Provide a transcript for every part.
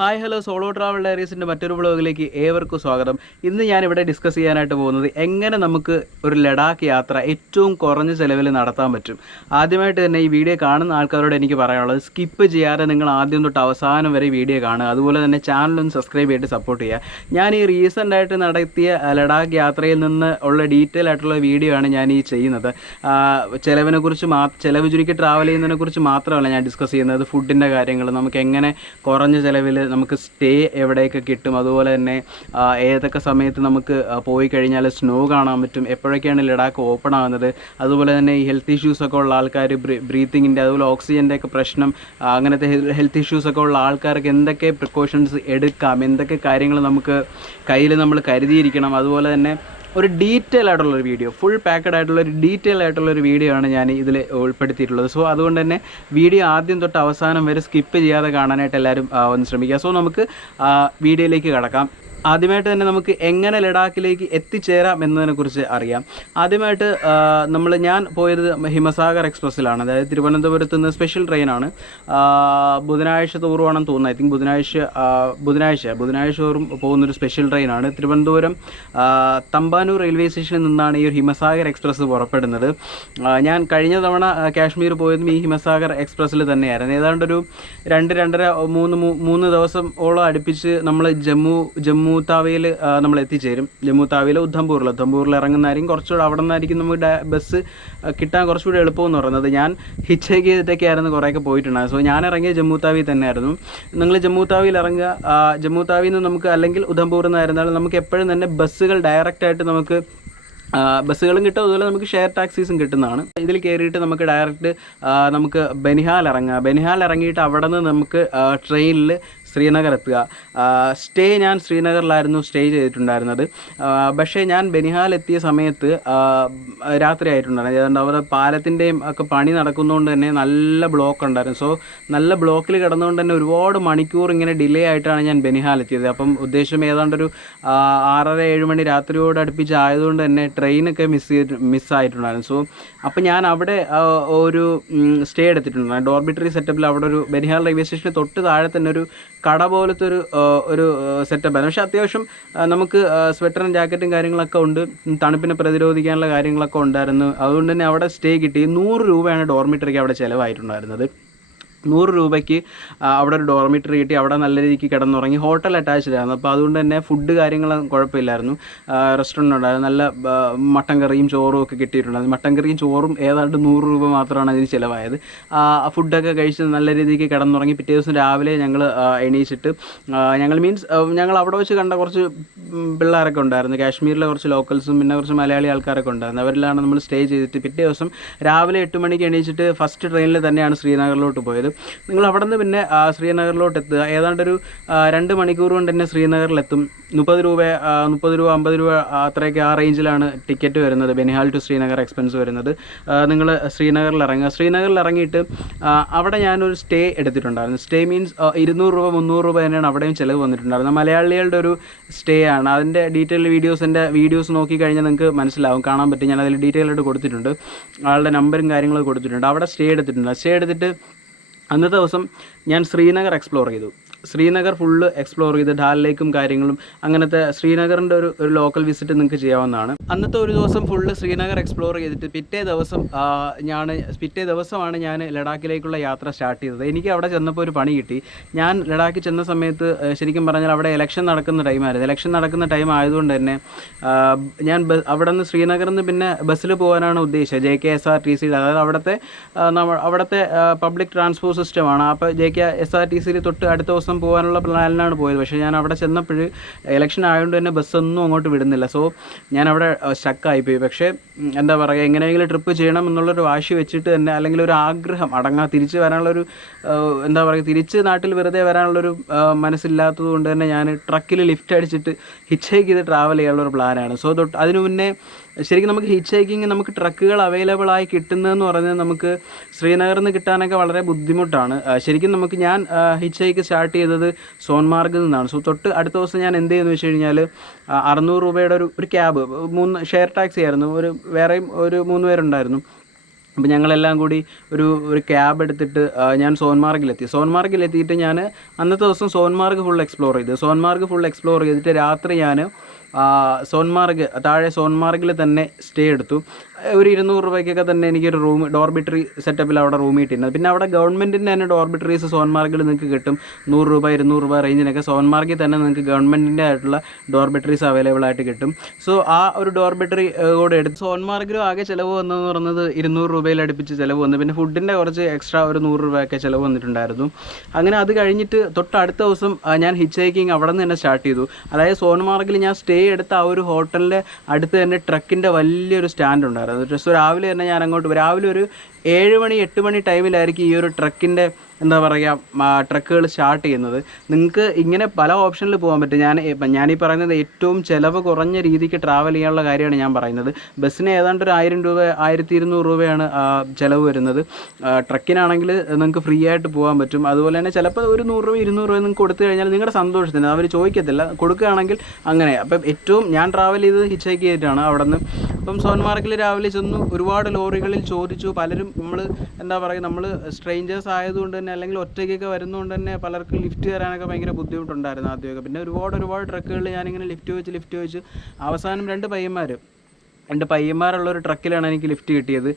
Hi hello solo travel ഡയറീസിന്റെ മറ്റൊരു ബ്ലോഗിലേക്ക് ഏവർക്കും സ്വാഗതം. ഇന്ന് ഞാനിവിടെ ഡിസ്കസ് ചെയ്യാനായിട്ട് പോകുന്നത് എങ്ങനെ നമുക്ക് ഒരു ലഡാക്ക് യാത്ര ഏറ്റവും കുറഞ്ഞ ചിലവിൽ നടത്താൻ പറ്റും. ആദ്യമായിട്ട് തന്നെ ഈ വീഡിയോ കാണുന്ന ആൾക്കാരോട് എനിക്ക് പറയാനുള്ളത് സ്കിപ്പ് ചെയ്യാതെ നിങ്ങൾ ആദ്യം തൊട്ട് അവസാനം വരെ വീഡിയോ കാണുക. അതുപോലെ തന്നെ ചാനലൊന്ന് സബ്സ്ക്രൈബ് ചെയ്തിട്ട് സപ്പോർട്ട് ചെയ്യുക. ഞാൻ ഈ റീസെന്റ് ആയിട്ട് നടത്തിയ ലഡാക്ക് യാത്രയിൽ നിന്ന് ഉള്ള ഡീറ്റെയിൽ ആയിട്ടുള്ള വീഡിയോ ആണ് ഞാൻ ഈ ചെയ്യുന്നത്. ചിലവിനെക്കുറിച്ച് ചിലവിനെ കുറിച്ച് മാ ചിലവ് ചുരുക്കി ട്രാവൽ ചെയ്യുന്നതിനെക്കുറിച്ച് മാത്രമല്ല ഞാൻ ഡിസ്കസ് ചെയ്യുന്നത്. ഫുഡിന്റെ കാര്യങ്ങൾ നമുക്ക് എങ്ങനെ കുറഞ്ഞ ചിലവിൽ നമുക്ക് സ്റ്റേ എവിടെയൊക്കെ കിട്ടും. അതുപോലെ തന്നെ ഏതൊക്കെ സമയത്ത് നമുക്ക് പോയി കഴിഞ്ഞാൽ സ്നോ കാണാൻ പറ്റും. എപ്പോഴൊക്കെയാണ് ലഡാക്ക് ഓപ്പൺ ആകുന്നത് അതുപോലെ തന്നെ ഈ ഹെൽത്ത് ഇഷ്യൂസ് ഒക്കെ ഉള്ള ആൾക്കാർ ബ്രീത്തിങ്ങിന്റെ അതുപോലെ ഓക്സിജന്റെ ഒക്കെ പ്രശ്നം അങ്ങനത്തെ ഹെൽത്ത് ഇഷ്യൂസ് ഒക്കെ ഉള്ള ആൾക്കാർക്ക് എന്തൊക്കെ പ്രിക്കോഷൻസ് എടുക്കാം? എന്തൊക്കെ കാര്യങ്ങൾ നമുക്ക് കയ്യിൽ നമ്മൾ കരുതിയിരിക്കണം? അതുപോലെ തന്നെ ഒരു ഡീറ്റെയിൽ ആയിട്ടുള്ളൊരു വീഡിയോ ഫുൾ പാക്കഡ് ആയിട്ടുള്ള ഒരു ഡീറ്റെയിൽ ആയിട്ടുള്ള ഒരു വീഡിയോ ആണ് ഞാൻ ഇതിൽ ഉൾപ്പെടുത്തിയിട്ടുള്ളത്. സോ അതുകൊണ്ട് തന്നെ വീഡിയോ ആദ്യം തൊട്ട് അവസാനം വരെ സ്കിപ്പ് ചെയ്യാതെ കാണാനായിട്ട് എല്ലാവരും ഒന്ന് ശ്രമിക്കുക. സോ നമുക്ക് വീഡിയോയിലേക്ക് കടക്കാം. ആദ്യമായിട്ട് തന്നെ നമുക്ക് എങ്ങനെ ലഡാക്കിലേക്ക് എത്തിച്ചേരാം എന്നതിനെക്കുറിച്ച് അറിയാം. ആദ്യമായിട്ട് നമ്മൾ ഞാൻ പോയത് ഹിമസാഗർ എക്സ്പ്രസ്സിലാണ്. അതായത് തിരുവനന്തപുരത്ത് നിന്ന് സ്പെഷ്യൽ ട്രെയിനാണ്. ബുധനാഴ്ച തോറുവാണെന്ന് തോന്നുന്നു. ഐ തിങ്ക് ബുധനാഴ്ച ബുധനാഴ്ച ബുധനാഴ്ച തോറും പോകുന്നൊരു സ്പെഷ്യൽ ട്രെയിനാണ്. തിരുവനന്തപുരം തമ്പാനൂർ റെയിൽവേ സ്റ്റേഷനിൽ നിന്നാണ് ഈ ഒരു ഹിമസാഗർ എക്സ്പ്രസ് പുറപ്പെടുന്നത്. ഞാൻ കഴിഞ്ഞ തവണ കാശ്മീർ പോയതും ഈ ഹിമസാഗർ എക്സ്പ്രസ്സിൽ തന്നെയായിരുന്നു. ഏതാണ്ട് ഒരു രണ്ട് രണ്ടര മൂന്ന് മൂന്ന് ദിവസം ഓളം അടുപ്പിച്ച് നമ്മൾ ജമ്മു ജമ്മു താവയിൽ നമ്മൾ എത്തിച്ചേരും. ജമ്മു ഉദ്ധംപൂരിൽ. ഉദ്ധംപൂറിൽ ഇറങ്ങുന്നതായിരിക്കും. കുറച്ചുകൂടെ അവിടെ നിന്നായിരിക്കും നമുക്ക് ബസ് കിട്ടാൻ കുറച്ചുകൂടി എളുപ്പമെന്ന് പറയുന്നത്. ഞാൻ ഹിച്ചേക്ക് ചെയ്തിട്ടൊക്കെ ആയിരുന്നു കുറേയൊക്കെ പോയിട്ടുണ്ടായത് സോ ഞാൻ ഇറങ്ങിയ ജമ്മു തന്നെയായിരുന്നു. നിങ്ങൾ ജമ്മു താവിയിൽ ഇറങ്ങുക ആ, ജമ്മു താവിയിൽ നിന്ന് നമുക്ക് അല്ലെങ്കിൽ ഉദ്ധംപൂറിൽ നിന്നായിരുന്നാലും നമുക്ക് എപ്പോഴും തന്നെ ബസ്സുകൾ ഡയറക്റ്റ് ആയിട്ട് നമുക്ക് ബസ്സുകളും കിട്ടും. അതുപോലെ നമുക്ക് ഷെയർ ടാക്സീസും കിട്ടുന്നതാണ്. ഇതിൽ കയറിയിട്ട് നമുക്ക് ഡയറക്റ്റ് നമുക്ക് ബനിഹാൽ ഇറങ്ങുക. ബനിഹാൽ ഇറങ്ങിയിട്ട് അവിടെ നിന്ന് നമുക്ക് ട്രെയിനിൽ ശ്രീനഗർ എത്തുക സ്റ്റേ ഞാൻ ശ്രീനഗറിലായിരുന്നു സ്റ്റേ ചെയ്തിട്ടുണ്ടായിരുന്നത്. പക്ഷേ ഞാൻ ബനിഹാൽ എത്തിയ സമയത്ത് രാത്രി ആയിട്ടുണ്ടായിരുന്നു. ഏതാണ്ട് അവിടെ പാലത്തിന്റെയും ഒക്കെ പണി നടക്കുന്നതുകൊണ്ട് തന്നെ നല്ല ബ്ലോക്ക് ഉണ്ടായിരുന്നു. സോ നല്ല ബ്ലോക്കിൽ കിടന്നുകൊണ്ട് തന്നെ ഒരുപാട് മണിക്കൂർ ഇങ്ങനെ ഡിലേ ആയിട്ടാണ് ഞാൻ ബനിഹാൽ എത്തിയത് അപ്പം ഉദ്ദേശം ഏതാണ്ടൊരു ആറര ഏഴ് മണി രാത്രിയോട് അടുപ്പിച്ച് ആയതുകൊണ്ട് തന്നെ ട്രെയിനൊക്കെ മിസ് ചെയ്ത് മിസ്സായിട്ടുണ്ടായിരുന്നു സോ അപ്പം ഞാൻ അവിടെ ഒരു സ്റ്റേ എടുത്തിട്ടുണ്ടായിരുന്നു. ഡോർബിറ്ററി സെറ്റപ്പിൽ അവിടെ ഒരു ബനിഹാൽ റെയിൽവേ സ്റ്റേഷന് തൊട്ട് താഴെ തന്നെ ഒരു കട പോലത്തെ ഒരു ഒരു സെറ്റപ്പാണ് പക്ഷേ അത്യാവശ്യം നമുക്ക് സ്വെറ്ററും ജാക്കറ്റും കാര്യങ്ങളൊക്കെ ഉണ്ട്. തണുപ്പിനെ പ്രതിരോധിക്കാനുള്ള കാര്യങ്ങളൊക്കെ ഉണ്ടായിരുന്നു. അതുകൊണ്ട് തന്നെ അവിടെ സ്റ്റേ കിട്ടി. നൂറ് രൂപയാണ് ഡോർമിറ്ററിക്ക് അവിടെ ചിലവായിട്ടുണ്ടായിരുന്നത്. നൂറ് രൂപയ്ക്ക് അവിടെ ഒരു ഡോർമിറ്ററി കിട്ടി അവിടെ നല്ല രീതിക്ക് കിടന്നുറങ്ങി ഹോട്ടൽ അറ്റാച്ച്ഡ് ആയിരുന്നു. അപ്പോൾ അതുകൊണ്ട് തന്നെ ഫുഡ് കാര്യങ്ങളും കുഴപ്പമില്ലായിരുന്നു. റെസ്റ്റോറന്റ് ഉണ്ടായിരുന്നു. നല്ല മട്ടൻ കറിയും ചോറും ഒക്കെ കിട്ടിയിട്ടുണ്ടായിരുന്നു മട്ടൻ കറിയും ചോറും ഏതാണ്ട് നൂറ് രൂപ മാത്രമാണ് അതിന് ചിലവായത്. ഫുഡൊക്കെ കഴിച്ച് നല്ല രീതിക്ക് കിടന്നുറങ്ങി പിറ്റേ ദിവസം രാവിലെ ഞങ്ങൾ എണീച്ചിട്ട് ഞങ്ങൾ മീൻസ് ഞങ്ങൾ അവിടെ വെച്ച് കണ്ട കുറച്ച് പിള്ളേരൊക്കെ ഉണ്ടായിരുന്നു. കാശ്മീരിലെ കുറച്ച് ലോക്കൽസും പിന്നെ കുറച്ച് മലയാളി ആൾക്കാരൊക്കെ ഉണ്ടായിരുന്നു. അവരിലാണ് നമ്മൾ സ്റ്റേ ചെയ്തിട്ട് പിറ്റേ ദിവസം രാവിലെ എട്ട് മണിക്ക് എണീച്ചിട്ട് ഫസ്റ്റ് ട്രെയിനിൽ തന്നെയാണ് ശ്രീനഗറിലോട്ട് പോയത്. നിങ്ങൾ അവിടെ നിന്ന് പിന്നെ ശ്രീനഗറിലോട്ട് എത്തുക. ഏതാണ്ട് ഒരു രണ്ട് മണിക്കൂർ കൊണ്ട് തന്നെ ശ്രീനഗറിലെത്തും. മുപ്പത് രൂപ മുപ്പത് രൂപ അമ്പത് രൂപ അത്രയൊക്കെ ആ റേഞ്ചിലാണ് ടിക്കറ്റ് വരുന്നത്. ബെനിഹാൽ ടു ശ്രീനഗർ എക്സ്പെൻസ് വരുന്നത്. നിങ്ങൾ ശ്രീനഗറിൽ ഇറങ്ങുക. ശ്രീനഗറിൽ ഇറങ്ങിയിട്ട് അവിടെ ഞാനൊരു സ്റ്റേ എടുത്തിട്ടുണ്ടായിരുന്നു. സ്റ്റേ മീൻസ് ഇരുന്നൂറ് രൂപ മുന്നൂറ് രൂപ തന്നെയാണ് അവിടെയും ചിലവ് വന്നിട്ടുണ്ടായിരുന്നത്. മലയാളികളുടെ ഒരു സ്റ്റേ ആണ്. അതിന്റെ ഡീറ്റെയിൽ വീഡിയോസ് എന്റെ വീഡിയോസ് നോക്കി കഴിഞ്ഞാൽ നിങ്ങൾക്ക് മനസ്സിലാവും. കാണാൻ പറ്റും. ഞാൻ അതിൽ ഡീറ്റെയിൽ ആയിട്ട് കൊടുത്തിട്ടുണ്ട്. ആളുടെ നമ്പറും കാര്യങ്ങളും കൊടുത്തിട്ടുണ്ട്. അവിടെ സ്റ്റേ എടുത്തിട്ടുണ്ട്. സ്റ്റേ എടുത്തിട്ട് അന്നത്തെ ദിവസം ഞാൻ ശ്രീനഗർ എക്സ്പ്ലോർ ചെയ്തു. ശ്രീനഗർ ഫുള്ള് എക്സ്പ്ലോർ ചെയ്ത് ഡാൽ ലേക്കും കാര്യങ്ങളും അങ്ങനത്തെ ശ്രീനഗറിന്റെ ഒരു ഒരു ലോക്കൽ വിസിറ്റ് നിങ്ങൾക്ക് ചെയ്യാവുന്നതാണ്. അന്നത്തെ ഒരു ദിവസം ഫുള്ള് ശ്രീനഗർ എക്സ്പ്ലോർ ചെയ്തിട്ട് പിറ്റേ ദിവസം ഞാൻ പിറ്റേ ദിവസമാണ് ഞാൻ ലഡാക്കിലേക്കുള്ള യാത്ര സ്റ്റാർട്ട് ചെയ്തത്. എനിക്ക് അവിടെ ചെന്നപ്പോൾ ഒരു പണി കിട്ടി. ഞാൻ ലഡാക്കിൽ ചെന്ന സമയത്ത് ശരിക്കും പറഞ്ഞാൽ അവിടെ ഇലക്ഷൻ നടക്കുന്ന ടൈമായിരുന്നു ഇലക്ഷൻ നടക്കുന്ന ടൈം ആയതുകൊണ്ട് തന്നെ ഞാൻ അവിടെ നിന്ന് ശ്രീനഗറിൽ നിന്ന് പിന്നെ ബസ്സിൽ പോകാനാണ് ഉദ്ദേശിച്ചത്. J K S R T സിയിൽ അതായത് അവിടുത്തെ അവിടുത്തെ പബ്ലിക് ട്രാൻസ്പോർട്ട് സിസ്റ്റമാണ് അപ്പോൾ J K S R T സിയിൽ തൊട്ട് അടുത്ത ദിവസം പോകാനുള്ള പ്ലാനിലാണ് പോയത്. പക്ഷേ ഞാൻ അവിടെ ചെന്നപ്പോൾ ഇലക്ഷൻ ആയതുകൊണ്ട് തന്നെ ബസ്സൊന്നും അങ്ങോട്ട് വിടുന്നില്ല. സോ ഞാൻ അവിടെ സ്റ്റക്കായിപ്പോയി പക്ഷേ എന്താ പറയുക എങ്ങനെയെങ്കിലും ട്രിപ്പ് ചെയ്യണം എന്നുള്ളൊരു വാശി വെച്ചിട്ട് തന്നെ അല്ലെങ്കിൽ ഒരു ആഗ്രഹം അടങ്ങാ തിരിച്ച് വരാനുള്ളൊരു എന്താ പറയുക തിരിച്ച് നാട്ടിൽ വെറുതെ വരാനുള്ളൊരു മനസ്സില്ലാത്തത് കൊണ്ട് തന്നെ ഞാൻ ട്രക്കിൽ ലിഫ്റ്റ് അടിച്ചിട്ട് ഹിച്ച് ഹൈക്ക് ചെയ്ത് ട്രാവൽ ചെയ്യാനുള്ള ഒരു പ്ലാനാണ് സോ തൊട്ട് അതിനു മുന്നേ ശരിക്കും നമുക്ക് ഹിച്ച് ഹൈക്കിങ് നമുക്ക് ട്രക്കുകൾ അവൈലബിൾ ആയി കിട്ടുന്നതെന്ന് പറഞ്ഞാൽ നമുക്ക് ശ്രീനഗറിൽ നിന്ന് കിട്ടാനൊക്കെ വളരെ ബുദ്ധിമുട്ടാണ്. ശരിക്കും നമുക്ക് ഞാൻ ഹിച്ച് ഹൈക്ക് സ്റ്റാർട്ട് ചെയ്തത് സോൺമാർഗിൽ നിന്നാണ്. സോ തൊട്ട് അടുത്ത ദിവസം ഞാൻ എന്ത് ചെയ്യുന്നു വെച്ച് കഴിഞ്ഞാൽ അറുന്നൂറ് രൂപയുടെ ഒരു ഒരു ക്യാബ് മൂന്ന് ഷെയർ ടാക്സി ആയിരുന്നു. ഒരു വേറെയും ഒരു മൂന്ന് പേരുണ്ടായിരുന്നു. അപ്പോൾ ഞങ്ങളെല്ലാം കൂടി ഒരു ഒരു ക്യാബ് എടുത്തിട്ട് ഞാൻ സോൻമാർഗിലെത്തി. സോൻമാർഗിലെത്തിയിട്ട് ഞാൻ അന്നത്തെ ദിവസം സോൻമാർഗ് ഫുൾ എക്സ്പ്ലോർ ചെയ്തു. സോൻമാർഗ് ഫുൾ എക്സ്പ്ലോർ ചെയ്തിട്ട് രാത്രി ഞാൻ സോൻമാർഗ് താഴെ സോൻമാർഗിൽ തന്നെ സ്റ്റേ എടുത്തു. ഒരു ഇരുന്നൂറ് രൂപയ്ക്കൊക്കെ തന്നെ എനിക്കൊരു റൂം ഡോർബിറ്ററി സെറ്റപ്പിൽ അവിടെ റൂം കിട്ടിയിരുന്നത് പിന്നെ അവിടെ ഗവൺമെന്റിന്റെ തന്നെ ഡോർബിറ്ററീസ് സോൻമാർഗിൽ നിങ്ങൾക്ക് കിട്ടും. നൂറ് രൂപ ഇരുന്നൂറ് രൂപ റേഞ്ചിനൊക്കെ സോൻമാർഗിൽ തന്നെ നിങ്ങൾക്ക് ഗവൺമെന്റിന്റെ ആയിട്ടുള്ള ഡോർബിറ്ററീസ് അവൈലബിൾ ആയിട്ട് കിട്ടും. സോ ആ ഒരു ഡോർബിറ്ററി കൂടെ എടുത്ത് സോൻമാർഗിലും ആകെ ചിലവ് വന്നതെന്ന് പറഞ്ഞത് ഇരുന്നൂറ് രൂപയിൽ അടുപ്പിച്ച് ചിലവ് വന്നു. പിന്നെ ഫുഡിന്റെ കുറച്ച് എക്സ്ട്രാ ഒരു നൂറ് രൂപയൊക്കെ ചിലവ് വന്നിട്ടുണ്ടായിരുന്നു. അങ്ങനെ അത് കഴിഞ്ഞിട്ട് തൊട്ടടുത്ത ദിവസം ഞാൻ ഹിച്ച് ഹൈക്കിങ് അവിടെ നിന്ന് തന്നെ സ്റ്റാർട്ട് ചെയ്തു. അതായത് സോൻമാർഗിൽ ഞാൻ സ്റ്റേ എടുത്ത ആ ഒരു ഹോട്ടലിന്റെ അടുത്ത് തന്നെ ട്രക്കിന്റെ വലിയൊരു സ്റ്റാൻഡ് ഉണ്ടായിരുന്നു. രാവിലെ തന്നെ ഞാൻ അങ്ങോട്ട് രാവിലെ ഒരു ഏഴ് മണി എട്ട് മണി ടൈമിലായിരിക്കും ഈ ഒരു ട്രക്കിന്റെ എന്താ പറയുക ട്രക്കുകൾ സ്റ്റാർട്ട് ചെയ്യുന്നത്. നിങ്ങൾക്ക് ഇങ്ങനെ പല ഓപ്ഷനിൽ പോകാൻ പറ്റും. ഞാൻ ഞാനീ പറയുന്നത് ഏറ്റവും ചിലവ് കുറഞ്ഞ രീതിക്ക് ട്രാവൽ ചെയ്യാനുള്ള കാര്യമാണ് ഞാൻ പറയുന്നത്. ബസ്സിന് ഏതാണ്ട് ഒരു ആയിരം രൂപ ആയിരത്തി ഇരുന്നൂറ് രൂപയാണ് ചിലവ് വരുന്നത്. ട്രക്കിനാണെങ്കിൽ നിങ്ങൾക്ക് ഫ്രീ ആയിട്ട് പോകാൻ പറ്റും. അതുപോലെ തന്നെ ചിലപ്പോൾ ഒരു നൂറ് രൂപ ഇരുന്നൂറ് രൂപ നിങ്ങൾക്ക് കൊടുത്തു കഴിഞ്ഞാൽ നിങ്ങളുടെ സന്തോഷത്തിന് അവർ ചോദിക്കത്തില്ല. കൊടുക്കുകയാണെങ്കിൽ അങ്ങനെ. അപ്പം ഏറ്റവും ഞാൻ ട്രാവൽ ചെയ്തത് ഹിച്ച് ഹൈക്ക് ചെയ്തിട്ടാണ് അവിടെ നിന്ന് അപ്പം സോൻമാർഗിൽ രാവിലെ ചെന്നു ഒരുപാട് ലോറികളിൽ ചോദിച്ചു പലരും നമ്മൾ എന്താ പറയുക നമ്മൾ സ്ട്രേഞ്ചേഴ്സ് ആയതുകൊണ്ട് തന്നെ അല്ലെങ്കിൽ ഒറ്റയ്ക്കൊക്കെ വരുന്നതുകൊണ്ട് തന്നെ പലർക്കും ലിഫ്റ്റ് തരാനൊക്കെ ഭയങ്കര ബുദ്ധിമുട്ടുണ്ടായിരുന്നു ആദ്യമൊക്കെ. പിന്നെ ഒരുപാട് ഒരുപാട് ട്രക്കുകളിൽ ഞാനിങ്ങനെ ലിഫ്റ്റ് വെച്ച് ലിഫ്റ്റ് വെച്ച് അവസാനം രണ്ട് പയ്യന്മാർ രണ്ട് പയ്യന്മാരുള്ള ഒരു ട്രക്കിലാണ് എനിക്ക് ലിഫ്റ്റ് കിട്ടിയത്.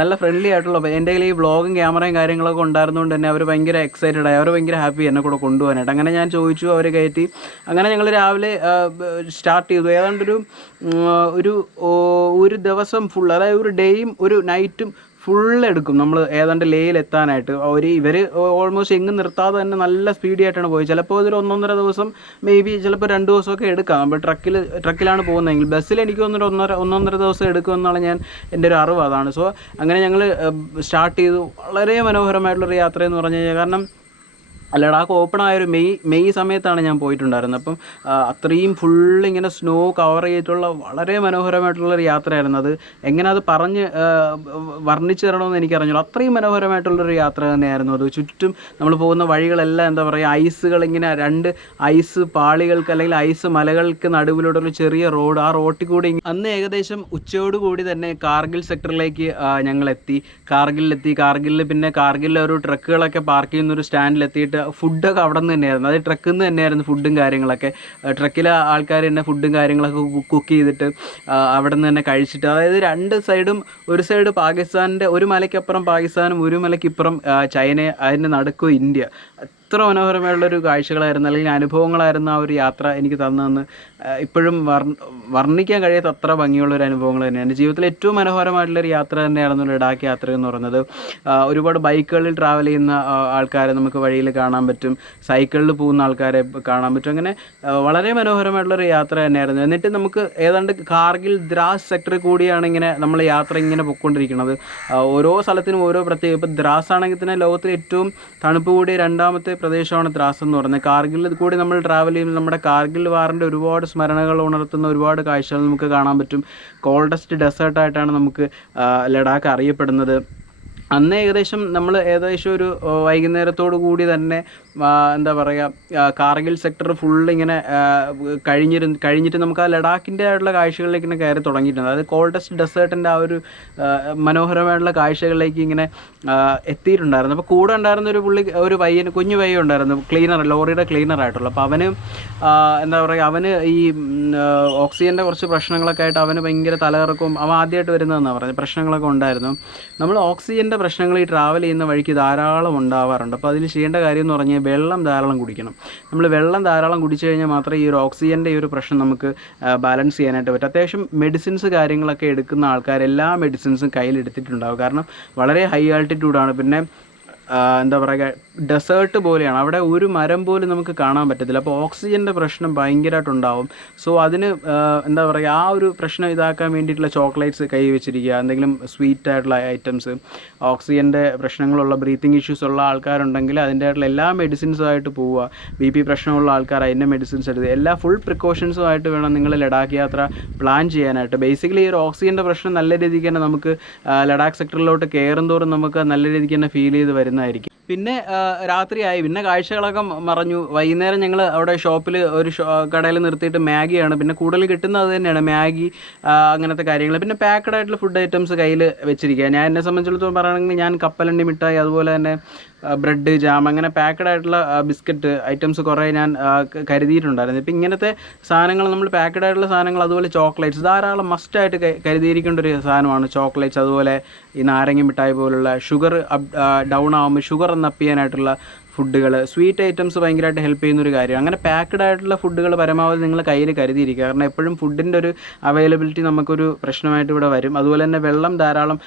നല്ല ഫ്രണ്ട്ലി ആയിട്ടുള്ള എന്റെ കയ്യിൽ ഈ വ്ളോഗും ക്യാമറയും കാര്യങ്ങളൊക്കെ ഉണ്ടായിരുന്നതുകൊണ്ട് തന്നെ അവർ ഭയങ്കര എക്സൈറ്റഡ് ആയി. അവർ ഭയങ്കര ഹാപ്പി എന്നെ കൂടെ കൊണ്ടുപോകാനായിട്ട്. അങ്ങനെ ഞാൻ ചോദിച്ചു അവർ കയറ്റി. അങ്ങനെ ഞങ്ങൾ രാവിലെ സ്റ്റാർട്ട് ചെയ്തു. ഏതാണ്ടൊരു ഒരു ഒരു ദിവസം ഫുൾ അതായത് ഒരു ഡേയും ഒരു നൈറ്റും ഫുൾ എടുക്കും. നമ്മൾ ഏതാണ്ട് ലേയിൽ എത്താനായിട്ട്. അവർ ഇവർ ഓൾമോസ്റ്റ് എങ്ങും നിർത്താതെ തന്നെ നല്ല സ്പീഡി ആയിട്ടാണ് പോയത്. ചിലപ്പോൾ ഇതിൽ ഒന്നൊന്നര ദിവസം മേ ബി ചിലപ്പോൾ രണ്ട് ദിവസമൊക്കെ എടുക്കാം. അപ്പോൾ ട്രക്കിൽ ട്രക്കിലാണ് പോകുന്നതെങ്കിൽ ബസ്സിൽ എനിക്ക് തോന്നുന്നൊരു ഒന്നര ഒന്നൊന്നര ദിവസം എടുക്കുമെന്നാണ് ഞാൻ എന്റെ ഒരു അറിവ്. അതാണ്. സോ അങ്ങനെ ഞങ്ങൾ സ്റ്റാർട്ട് ചെയ്തു. വളരെ മനോഹരമായിട്ടുള്ളൊരു യാത്ര എന്ന് പറഞ്ഞു കഴിഞ്ഞാൽ കാരണം ലഡാക്ക് ഓപ്പൺ ആയൊരു മെയ് മെയ് സമയത്താണ് ഞാൻ പോയിട്ടുണ്ടായിരുന്നത്. അപ്പം ആ, അത്രയും ഫുൾ ഇങ്ങനെ സ്നോ കവർ ചെയ്തിട്ടുള്ള വളരെ മനോഹരമായിട്ടുള്ള ഒരു യാത്രയായിരുന്നു അത്. എങ്ങനെ അത് പറഞ്ഞ് വർണിച്ചു തരണമെന്ന് എനിക്കറിഞ്ഞില്ല അത്രയും മനോഹരമായിട്ടുള്ളൊരു യാത്ര തന്നെയായിരുന്നു അത്. ചുറ്റും നമ്മൾ പോകുന്ന വഴികളെല്ലാം എന്താ പറയുക ഐസുകൾ ഇങ്ങനെ രണ്ട് ഐസ് പാളികൾക്ക് അല്ലെങ്കിൽ ഐസ് മലകൾക്ക് നടുവിലൂടെ ഒരു ചെറിയ റോഡ് ആ റോട്ടിൽ കൂടി അന്ന് ഏകദേശം ഉച്ചയോട് കൂടി തന്നെ കാർഗിൽ സെക്ടറിലേക്ക് ഞങ്ങൾ എത്തി കാർഗിലെത്തി കാർഗിലിൽ പിന്നെ കാർഗിലിൽ ഒരു ട്രക്കുകളൊക്കെ പാർക്ക് ചെയ്യുന്ന ഒരു സ്റ്റാൻഡിൽ എത്തിയിട്ട് ഫുഡൊക്കെ അവിടെ നിന്ന് തന്നെയായിരുന്നു. അത് ട്രക്കിൽ നിന്ന് തന്നെയായിരുന്നു ഫുഡും കാര്യങ്ങളൊക്കെ. ട്രക്കിലെ ആൾക്കാർ തന്നെ ഫുഡും കാര്യങ്ങളൊക്കെ കുക്ക് ചെയ്തിട്ട് അവിടെ നിന്ന് തന്നെ കഴിച്ചിട്ട് അതായത് രണ്ട് സൈഡും ഒരു സൈഡ് പാകിസ്ഥാനിന്റെ ഒരു മലയ്ക്കപ്പുറം പാകിസ്ഥാനും ഒരു മലയ്ക്കിപ്പുറം ചൈന അതിന്റെ നടുക്കും ഇന്ത്യ. എത്ര മനോഹരമായുള്ളൊരു കാഴ്ചകളായിരുന്നു അല്ലെങ്കിൽ അനുഭവങ്ങളായിരുന്നു ആ ഒരു യാത്ര എനിക്ക് തന്നതെന്ന് ഇപ്പോഴും വർണിക്കാൻ കഴിയാത്ത അത്ര ഭംഗിയുള്ള ഒരു അനുഭവങ്ങൾ തന്നെയാണ്. എന്റെ ജീവിതത്തിലെ ഏറ്റവും മനോഹരമായിട്ടുള്ളൊരു യാത്ര തന്നെയായിരുന്നു ലഡാക്ക് യാത്ര എന്ന് പറയുന്നത്. ഒരുപാട് ബൈക്കുകളിൽ ട്രാവൽ ചെയ്യുന്ന ആൾക്കാരെ നമുക്ക് വഴിയിൽ കാണാൻ പറ്റും സൈക്കിളിൽ പോകുന്ന ആൾക്കാരെ കാണാൻ പറ്റും. അങ്ങനെ വളരെ മനോഹരമായിട്ടുള്ളൊരു യാത്ര തന്നെയായിരുന്നു. എന്നിട്ട് നമുക്ക് ഏതാണ്ട് കാർഗിൽ ദ്രാസ് സെക്ടറിൽ കൂടിയാണ് ഇങ്ങനെ നമ്മൾ യാത്ര ഇങ്ങനെ പൊയ്ക്കൊണ്ടിരിക്കുന്നത്. ഓരോ സ്ഥലത്തിനും ഓരോ പ്രത്യേക ഇപ്പോൾ ദ്രാസ് ആണെങ്കിൽ തന്നെ ലോകത്തിലെ ഏറ്റവും തണുപ്പ് കൂടിയ രണ്ടാമത്തെ പ്രദേശമാണ് ദ്രാസ് എന്ന് പറയുന്നത്. കാർഗിലിൽ കൂടി നമ്മൾ ട്രാവൽ ചെയ്യുമ്പോൾ നമ്മുടെ കാർഗിൽ വാറിന്റെ ഒരുപാട് സ്മരണകൾ ഉണർത്തുന്ന ഒരുപാട് കാഴ്ചകൾ നമുക്ക് കാണാൻ പറ്റും. കോൾഡസ്റ്റ് ഡെസേർട്ടായിട്ടാണ് നമുക്ക് ലഡാക്ക് അറിയപ്പെടുന്നത്. അന്ന് ഏകദേശം നമ്മൾ ഏകദേശം ഒരു വൈകുന്നേരത്തോടു കൂടി തന്നെ എന്താ പറയുക കാർഗിൽ സെക്ടർ ഫുൾ ഇങ്ങനെ കഴിഞ്ഞിരുന്ന് കഴിഞ്ഞിട്ട് നമുക്ക് ആ ലഡാക്കിന്റെ ആയിട്ടുള്ള കാഴ്ചകളിലേക്ക് ഇങ്ങനെ കയറി തുടങ്ങിയിട്ടുണ്ട്. അതായത് കോൾഡസ്റ്റ് ഡെസേർട്ടിന്റെ ആ ഒരു മനോഹരമായിട്ടുള്ള കാഴ്ചകളിലേക്ക് ഇങ്ങനെ എത്തിയിട്ടുണ്ടായിരുന്നു. അപ്പോൾ കൂടെ ഉണ്ടായിരുന്ന ഒരു പുള്ളി ഒരു പയ്യൻ കുഞ്ഞു പയ്യൻ ഉണ്ടായിരുന്നു. ക്ലീനർ ലോറിയുടെ ക്ലീനർ ആയിട്ടുള്ള. അപ്പോൾ അവന് എന്താ പറയുക അവന് ഈ ഓക്സിജന്റെ കുറച്ച് പ്രശ്നങ്ങളൊക്കെ ആയിട്ട് അവന് ഭയങ്കര തലകറക്കവും അവൻ ആദ്യമായിട്ട് വരുന്നതെന്നാണ് പറഞ്ഞത്. പ്രശ്നങ്ങളൊക്കെ ഉണ്ടായിരുന്നു. നമ്മൾ ഓക്സിജന്റെ പ്രശ്നങ്ങൾ ഈ ട്രാവൽ ചെയ്യുന്ന വഴിക്ക് ധാരാളം ഉണ്ടാവാറുണ്ട്. അപ്പോൾ അതിന് ചെയ്യേണ്ട കാര്യം എന്ന് പറഞ്ഞാൽ വെള്ളം ധാരാളം കുടിക്കണം. നമ്മൾ വെള്ളം ധാരാളം കുടിച്ചു കഴിഞ്ഞാൽ മാത്രമേ ഈ ഒരു ഓക്സിജന്റെ ഈ ഒരു പ്രശ്നം നമുക്ക് ബാലൻസ് ചെയ്യാനായിട്ട് പറ്റും. അത്യാവശ്യം മെഡിസിൻസ് കാര്യങ്ങളൊക്കെ എടുക്കുന്ന ആൾക്കാർ എല്ലാ മെഡിസിൻസും കയ്യിലെടുത്തിട്ടുണ്ടാവും. കാരണം വളരെ ഹൈ ആൾട്ടിറ്റ്യൂഡാണ് പിന്നെ എന്താ പറയുക ഡെസേർട്ട് പോലെയാണ്. അവിടെ ഒരു മരം പോലും നമുക്ക് കാണാൻ പറ്റത്തില്ല. അപ്പോൾ ഓക്സിജന്റെ പ്രശ്നം ഭയങ്കരമായിട്ടുണ്ടാവും. സോ അതിന് എന്താ പറയുക ആ ഒരു പ്രശ്നം ഇതാക്കാൻ വേണ്ടിയിട്ടുള്ള ചോക്ലേറ്റ്സ് കൈ വെച്ചിരിക്കുക എന്തെങ്കിലും സ്വീറ്റ് ആയിട്ടുള്ള ഐറ്റംസ് ഓക്സിജന്റെ പ്രശ്നങ്ങളുള്ള ബ്രീത്തിങ് ഇഷ്യൂസ് ഉള്ള ആൾക്കാരുണ്ടെങ്കിൽ അതിന്റെ ആയിട്ടുള്ള എല്ലാ മെഡിസിൻസുമായിട്ട് പോവുക. ബി പി പ്രശ്നമുള്ള ആൾക്കാർ അതിന്റെ മെഡിസിൻസ് എടുത്ത് എല്ലാ ഫുൾ പ്രിക്കോഷൻസുമായിട്ട് വേണം നിങ്ങൾ ലഡാക്ക് യാത്ര പ്ലാൻ ചെയ്യാനായിട്ട്. ബേസിക്കലി ഈ ഒരു ഓക്സിജന്റെ പ്രശ്നം നല്ല രീതിക്ക് തന്നെ നമുക്ക് ലഡാക്ക് സെക്ടറിലോട്ട് കയറും തോറും നമുക്ക് നല്ല രീതിക്ക് തന്നെ ഫീൽ ചെയ്ത് വരുന്നതാണ് ലഭിക്കുന്നതായിരിക്കും പിന്നെ രാത്രിയായി. പിന്നെ കാഴ്ചകളൊക്കെ മറഞ്ഞു. വൈകുന്നേരം ഞങ്ങൾ അവിടെ ഷോപ്പിൽ ഒരു കടയിൽ നിർത്തിയിട്ട് മാഗിയാണ്. പിന്നെ കൂടുതൽ കിട്ടുന്നത് തന്നെയാണ്. മാഗി അങ്ങനത്തെ കാര്യങ്ങൾ പിന്നെ പാക്കഡ് ആയിട്ടുള്ള ഫുഡ് ഐറ്റംസ് കയ്യിൽ വെച്ചിരിക്കുക ഞാൻ എന്നെ സംബന്ധിച്ചിടത്തോളം പറയുകയാണെങ്കിൽ ഞാൻ കപ്പലണ്ടി മിഠായി അതുപോലെ തന്നെ ബ്രെഡ് ജാം അങ്ങനെ പാക്കഡ് ആയിട്ടുള്ള ബിസ്ക്കറ്റ് ഐറ്റംസ് കുറേ ഞാൻ കരുതിയിട്ടുണ്ടായിരുന്നു. ഇപ്പം ഇങ്ങനത്തെ സാധനങ്ങൾ നമ്മൾ പാക്കഡ് ആയിട്ടുള്ള സാധനങ്ങൾ അതുപോലെ ചോക്ലേറ്റ്സ് ധാരാളം മസ്റ്റായിട്ട് കരുതിയിരിക്കേണ്ട ഒരു സാധനമാണ് ചോക്ലേറ്റ്സ് അതുപോലെ ഈ നാരങ്ങ മിഠായി പോലുള്ള ഷുഗർ ഡൗൺ ആകുമ്പോൾ ഷുഗർ ഒന്ന് അപ്പ് ചെയ്യാനായിട്ടുള്ള ഫുഡുകൾ സ്വീറ്റ് ഐറ്റംസ് ഭയങ്കരമായിട്ട് ഹെൽപ്പ് ചെയ്യുന്ന ഒരു കാര്യം അങ്ങനെ പാക്ക്ഡ് ആയിട്ടുള്ള ഫുഡുകൾ പരമാവധി നിങ്ങൾ കയ്യിൽ കരുതിയിരിക്കുക. കാരണം എപ്പോഴും ഫുഡിന്റെ ഒരു അവൈലബിലിറ്റി നമുക്കൊരു പ്രശ്നമായിട്ട് ഇവിടെ വരും. അതുപോലെ തന്നെ വെള്ളം ധാരാളം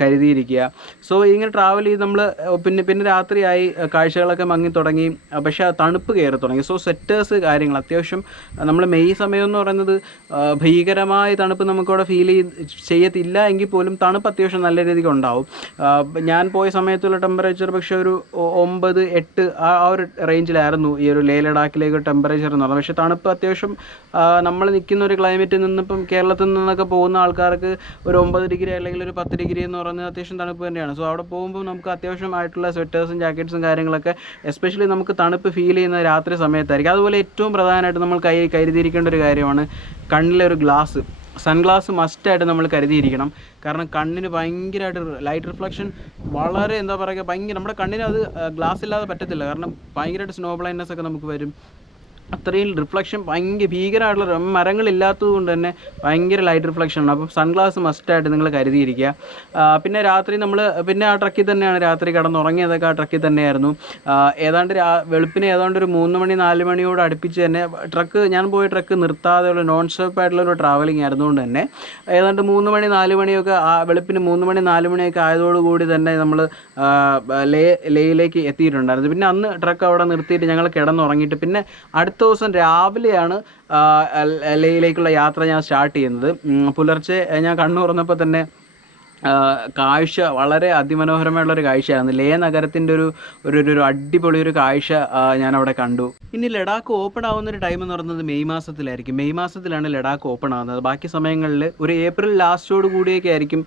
കരുതിയിരിക്കുക. സോ ഇങ്ങനെ ട്രാവൽ ചെയ്ത് നമ്മൾ പിന്നെ പിന്നെ രാത്രിയായി കാഴ്ചകളൊക്കെ മങ്ങി തുടങ്ങി പക്ഷേ തണുപ്പ് കയറി തുടങ്ങി. സോ സെറ്റേഴ്സ് കാര്യങ്ങൾ അത്യാവശ്യം നമ്മൾ മെയ് സമയം എന്ന് പറയുന്നത് ഭീകരമായ തണുപ്പ് നമുക്കവിടെ ഫീൽ ചെയ്യത്തില്ല എങ്കിൽ പോലും തണുപ്പ് അത്യാവശ്യം നല്ല രീതിക്ക് ഉണ്ടാവും. ഞാൻ പോയ സമയത്തുള്ള ടെമ്പറേച്ചർ പക്ഷേ ഒരു ഒ- ഒമ്പത് എട്ട് ആ ഒരു റേഞ്ചിലായിരുന്നു ഈ ഒരു ലേ ലഡാക്കിലേക്ക് ടെമ്പറേച്ചർ എന്ന് പറയുന്നത് പക്ഷേ തണുപ്പ് അത്യാവശ്യം നമ്മൾ നിൽക്കുന്ന ഒരു ക്ലൈമറ്റിൽ നിന്നിപ്പം കേരളത്തിൽ നിന്നൊക്കെ പോകുന്ന ആൾക്കാർക്ക് ഒരു ഒമ്പത് ഡിഗ്രി അല്ലെങ്കിൽ ഒരു പത്ത് ഡിഗ്രി എന്ന് പറയുന്നത് അത്യാവശ്യം തണുപ്പ് തന്നെയാണ്. സോ അവിടെ പോകുമ്പോൾ നമുക്ക് അത്യാവശ്യം അത്യാവശ്യമായിട്ടുള്ള സ്വെറ്റേഴ്സും ജാക്കറ്റ്സും കാര്യങ്ങളൊക്കെ എസ്പെഷ്യലി നമുക്ക് തണുപ്പ് ഫീൽ ചെയ്യുന്ന രാത്രി സമയത്തായിരിക്കും. അതുപോലെ ഏറ്റവും പ്രധാനമായിട്ട് നമ്മൾ കൈ കരുതിയിരിക്കേണ്ട ഒരു കാര്യമാണ് കണ്ണിലെ ഒരു ഗ്ലാസ് സൺഗ്ലാസ് മസ്റ്റായിട്ട് നമ്മൾ കരുതിയിരിക്കണം. കാരണം കണ്ണിന് ഭയങ്കരമായിട്ട് ലൈറ്റ് റിഫ്ലക്ഷൻ വളരെ എന്താ പറയുക ഭയങ്കര നമ്മുടെ കണ്ണിന് അത് ഗ്ലാസ് ഇല്ലാതെ പറ്റത്തില്ല. കാരണം ഭയങ്കരമായിട്ട് സ്നോ ബ്ലൈൻഡ്നെസ് ഒക്കെ നമുക്ക് വരും. അത്രയും റിഫ്ലക്ഷൻ ഭയങ്കര ഭീകരമായിട്ടുള്ള മരങ്ങളില്ലാത്തത് കൊണ്ട് തന്നെ ഭയങ്കര ലൈറ്റ് റിഫ്ലക്ഷൻ ആണ്. അപ്പം സൺഗ്ലാസ് മസ്റ്റായിട്ട് നിങ്ങൾ കരുതിയിരിക്കുക. പിന്നെ രാത്രി നമ്മൾ പിന്നെ ആ ട്രക്കിൽ തന്നെയാണ് രാത്രി കിടന്നുറങ്ങിയതൊക്കെ ആ ട്രക്കിൽ തന്നെയായിരുന്നു. ഏതാണ്ട് രാ വെളുപ്പിന് ഏതാണ്ട് ഒരു മൂന്ന് മണി നാല് മണിയോട് അടുപ്പിച്ച് തന്നെ ട്രക്ക് ഞാൻ പോയ ട്രക്ക് നിർത്താതെയുള്ള നോൺ സ്റ്റോപ്പ് ആയിട്ടുള്ള ഒരു ട്രാവലിംഗ് ആയിരുന്നുകൊണ്ട് തന്നെ ഏതാണ്ട് മൂന്ന് മണി നാല് മണിയൊക്കെ ആ വെളുപ്പിന് മൂന്ന് മണി നാല് മണിയൊക്കെ ആയതോടുകൂടി തന്നെ നമ്മൾ ലേ ലേയിലേക്ക് എത്തിയിട്ടുണ്ടായിരുന്നു. പിന്നെ അന്ന് ട്രക്ക് അവിടെ നിർത്തിയിട്ട് ഞങ്ങൾ കിടന്നുറങ്ങിയിട്ട് പിന്നെ അടുത്ത ദിവസം രാവിലെയാണ് ലേയിലേക്കുള്ള യാത്ര ഞാൻ സ്റ്റാർട്ട് ചെയ്യുന്നത്. പുലർച്ചെ ഞാൻ കണ്ണു തുറന്നപ്പോൾ തന്നെ കാഴ്ച വളരെ അതിമനോഹരമായുള്ള ഒരു കാഴ്ചയായിരുന്നു. ലേ നഗരത്തിന്റെ ഒരു ഒരു ഒരു- അടിപൊളി ഒരു കാഴ്ച ഞാൻ അവിടെ കണ്ടു. ഇനി ലഡാക്ക് ഓപ്പൺ ആവുന്ന ഒരു ടൈം എന്ന് പറയുന്നത് മെയ് മാസത്തിലായിരിക്കും. മെയ് മാസത്തിലാണ് ലഡാക്ക് ഓപ്പൺ ആവുന്നത്. ബാക്കി സമയങ്ങളിൽ ഒരു ഏപ്രിൽ ലാസ്റ്റോട് കൂടിയൊക്കെ ആയിരിക്കും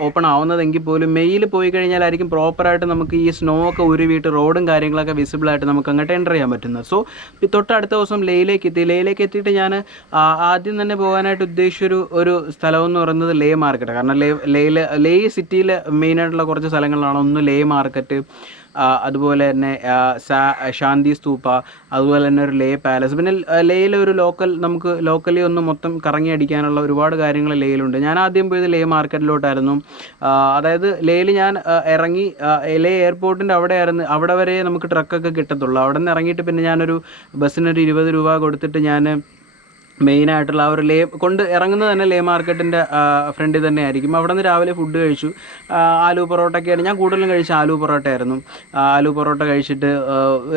ഓപ്പൺ ആവുന്നതെങ്കിൽ പോലും മെയ്യിൽ പോയി കഴിഞ്ഞാലായിരിക്കും പ്രോപ്പറായിട്ട് നമുക്ക് ഈ സ്നോ ഒക്കെ ഉരുവിയിട്ട് റോഡും കാര്യങ്ങളൊക്കെ വിസിബിളായിട്ട് നമുക്ക് അങ്ങോട്ട് എന്റർ ചെയ്യാൻ പറ്റുന്നത്. സോ തൊട്ടടുത്ത ദിവസം ലേയിലേക്ക് എത്തി. ലേയിലേക്ക് എത്തിയിട്ട് ഞാൻ ആദ്യം തന്നെ പോകാനായിട്ട് ഉദ്ദേശിച്ചൊരു ഒരു സ്ഥലം എന്ന് പറയുന്നത് ലേ മാർക്കറ്റ് കാരണം ലേ ലേയിൽ ലേ സിറ്റിയിൽ മെയിനായിട്ടുള്ള കുറച്ച് സ്ഥലങ്ങളാണ് ഒന്ന് ലേ മാർക്കറ്റ് അതുപോലെ തന്നെ ശാന്തി സ്തൂപ്പ അതുപോലെ തന്നെ ഒരു ലേ പാലസ് പിന്നെ ലേയിലെ ഒരു ലോക്കൽ നമുക്ക് ലോക്കലി ഒന്ന് മൊത്തം കറങ്ങി അടിക്കാനുള്ള ഒരുപാട് കാര്യങ്ങൾ ലേയിലുണ്ട്. ഞാൻ ആദ്യം പോയത് ലേ മാർക്കറ്റിലോട്ടായിരുന്നു അതായത് ലേയിൽ ഞാൻ ഇറങ്ങി ലേ എയർപോർട്ടിന്റെ അവിടെ ആയിരുന്നു അവിടെ വരെ നമുക്ക് ട്രക്കൊക്കെ കിട്ടത്തുള്ളൂ. അവിടെ നിന്ന് ഇറങ്ങിയിട്ട് പിന്നെ ഞാനൊരു ബസ്സിനൊരു ഇരുപത് രൂപ കൊടുത്തിട്ട് ഞാൻ മെയിനായിട്ടുള്ള ആ ഒരു ലേ കൊണ്ട് ഇറങ്ങുന്നത് തന്നെ ലേ മാർക്കറ്റിന്റെ ഫ്രണ്ടിൽ തന്നെ ആയിരിക്കും. അവിടെ നിന്ന് രാവിലെ ഫുഡ് കഴിച്ചു. ആലു പൊറോട്ടയൊക്കെയാണ്. ഞാൻ കൂടുതലും കഴിച്ച ആലു പൊറോട്ട ആയിരുന്നു ആലു പൊറോട്ട കഴിച്ചിട്ട്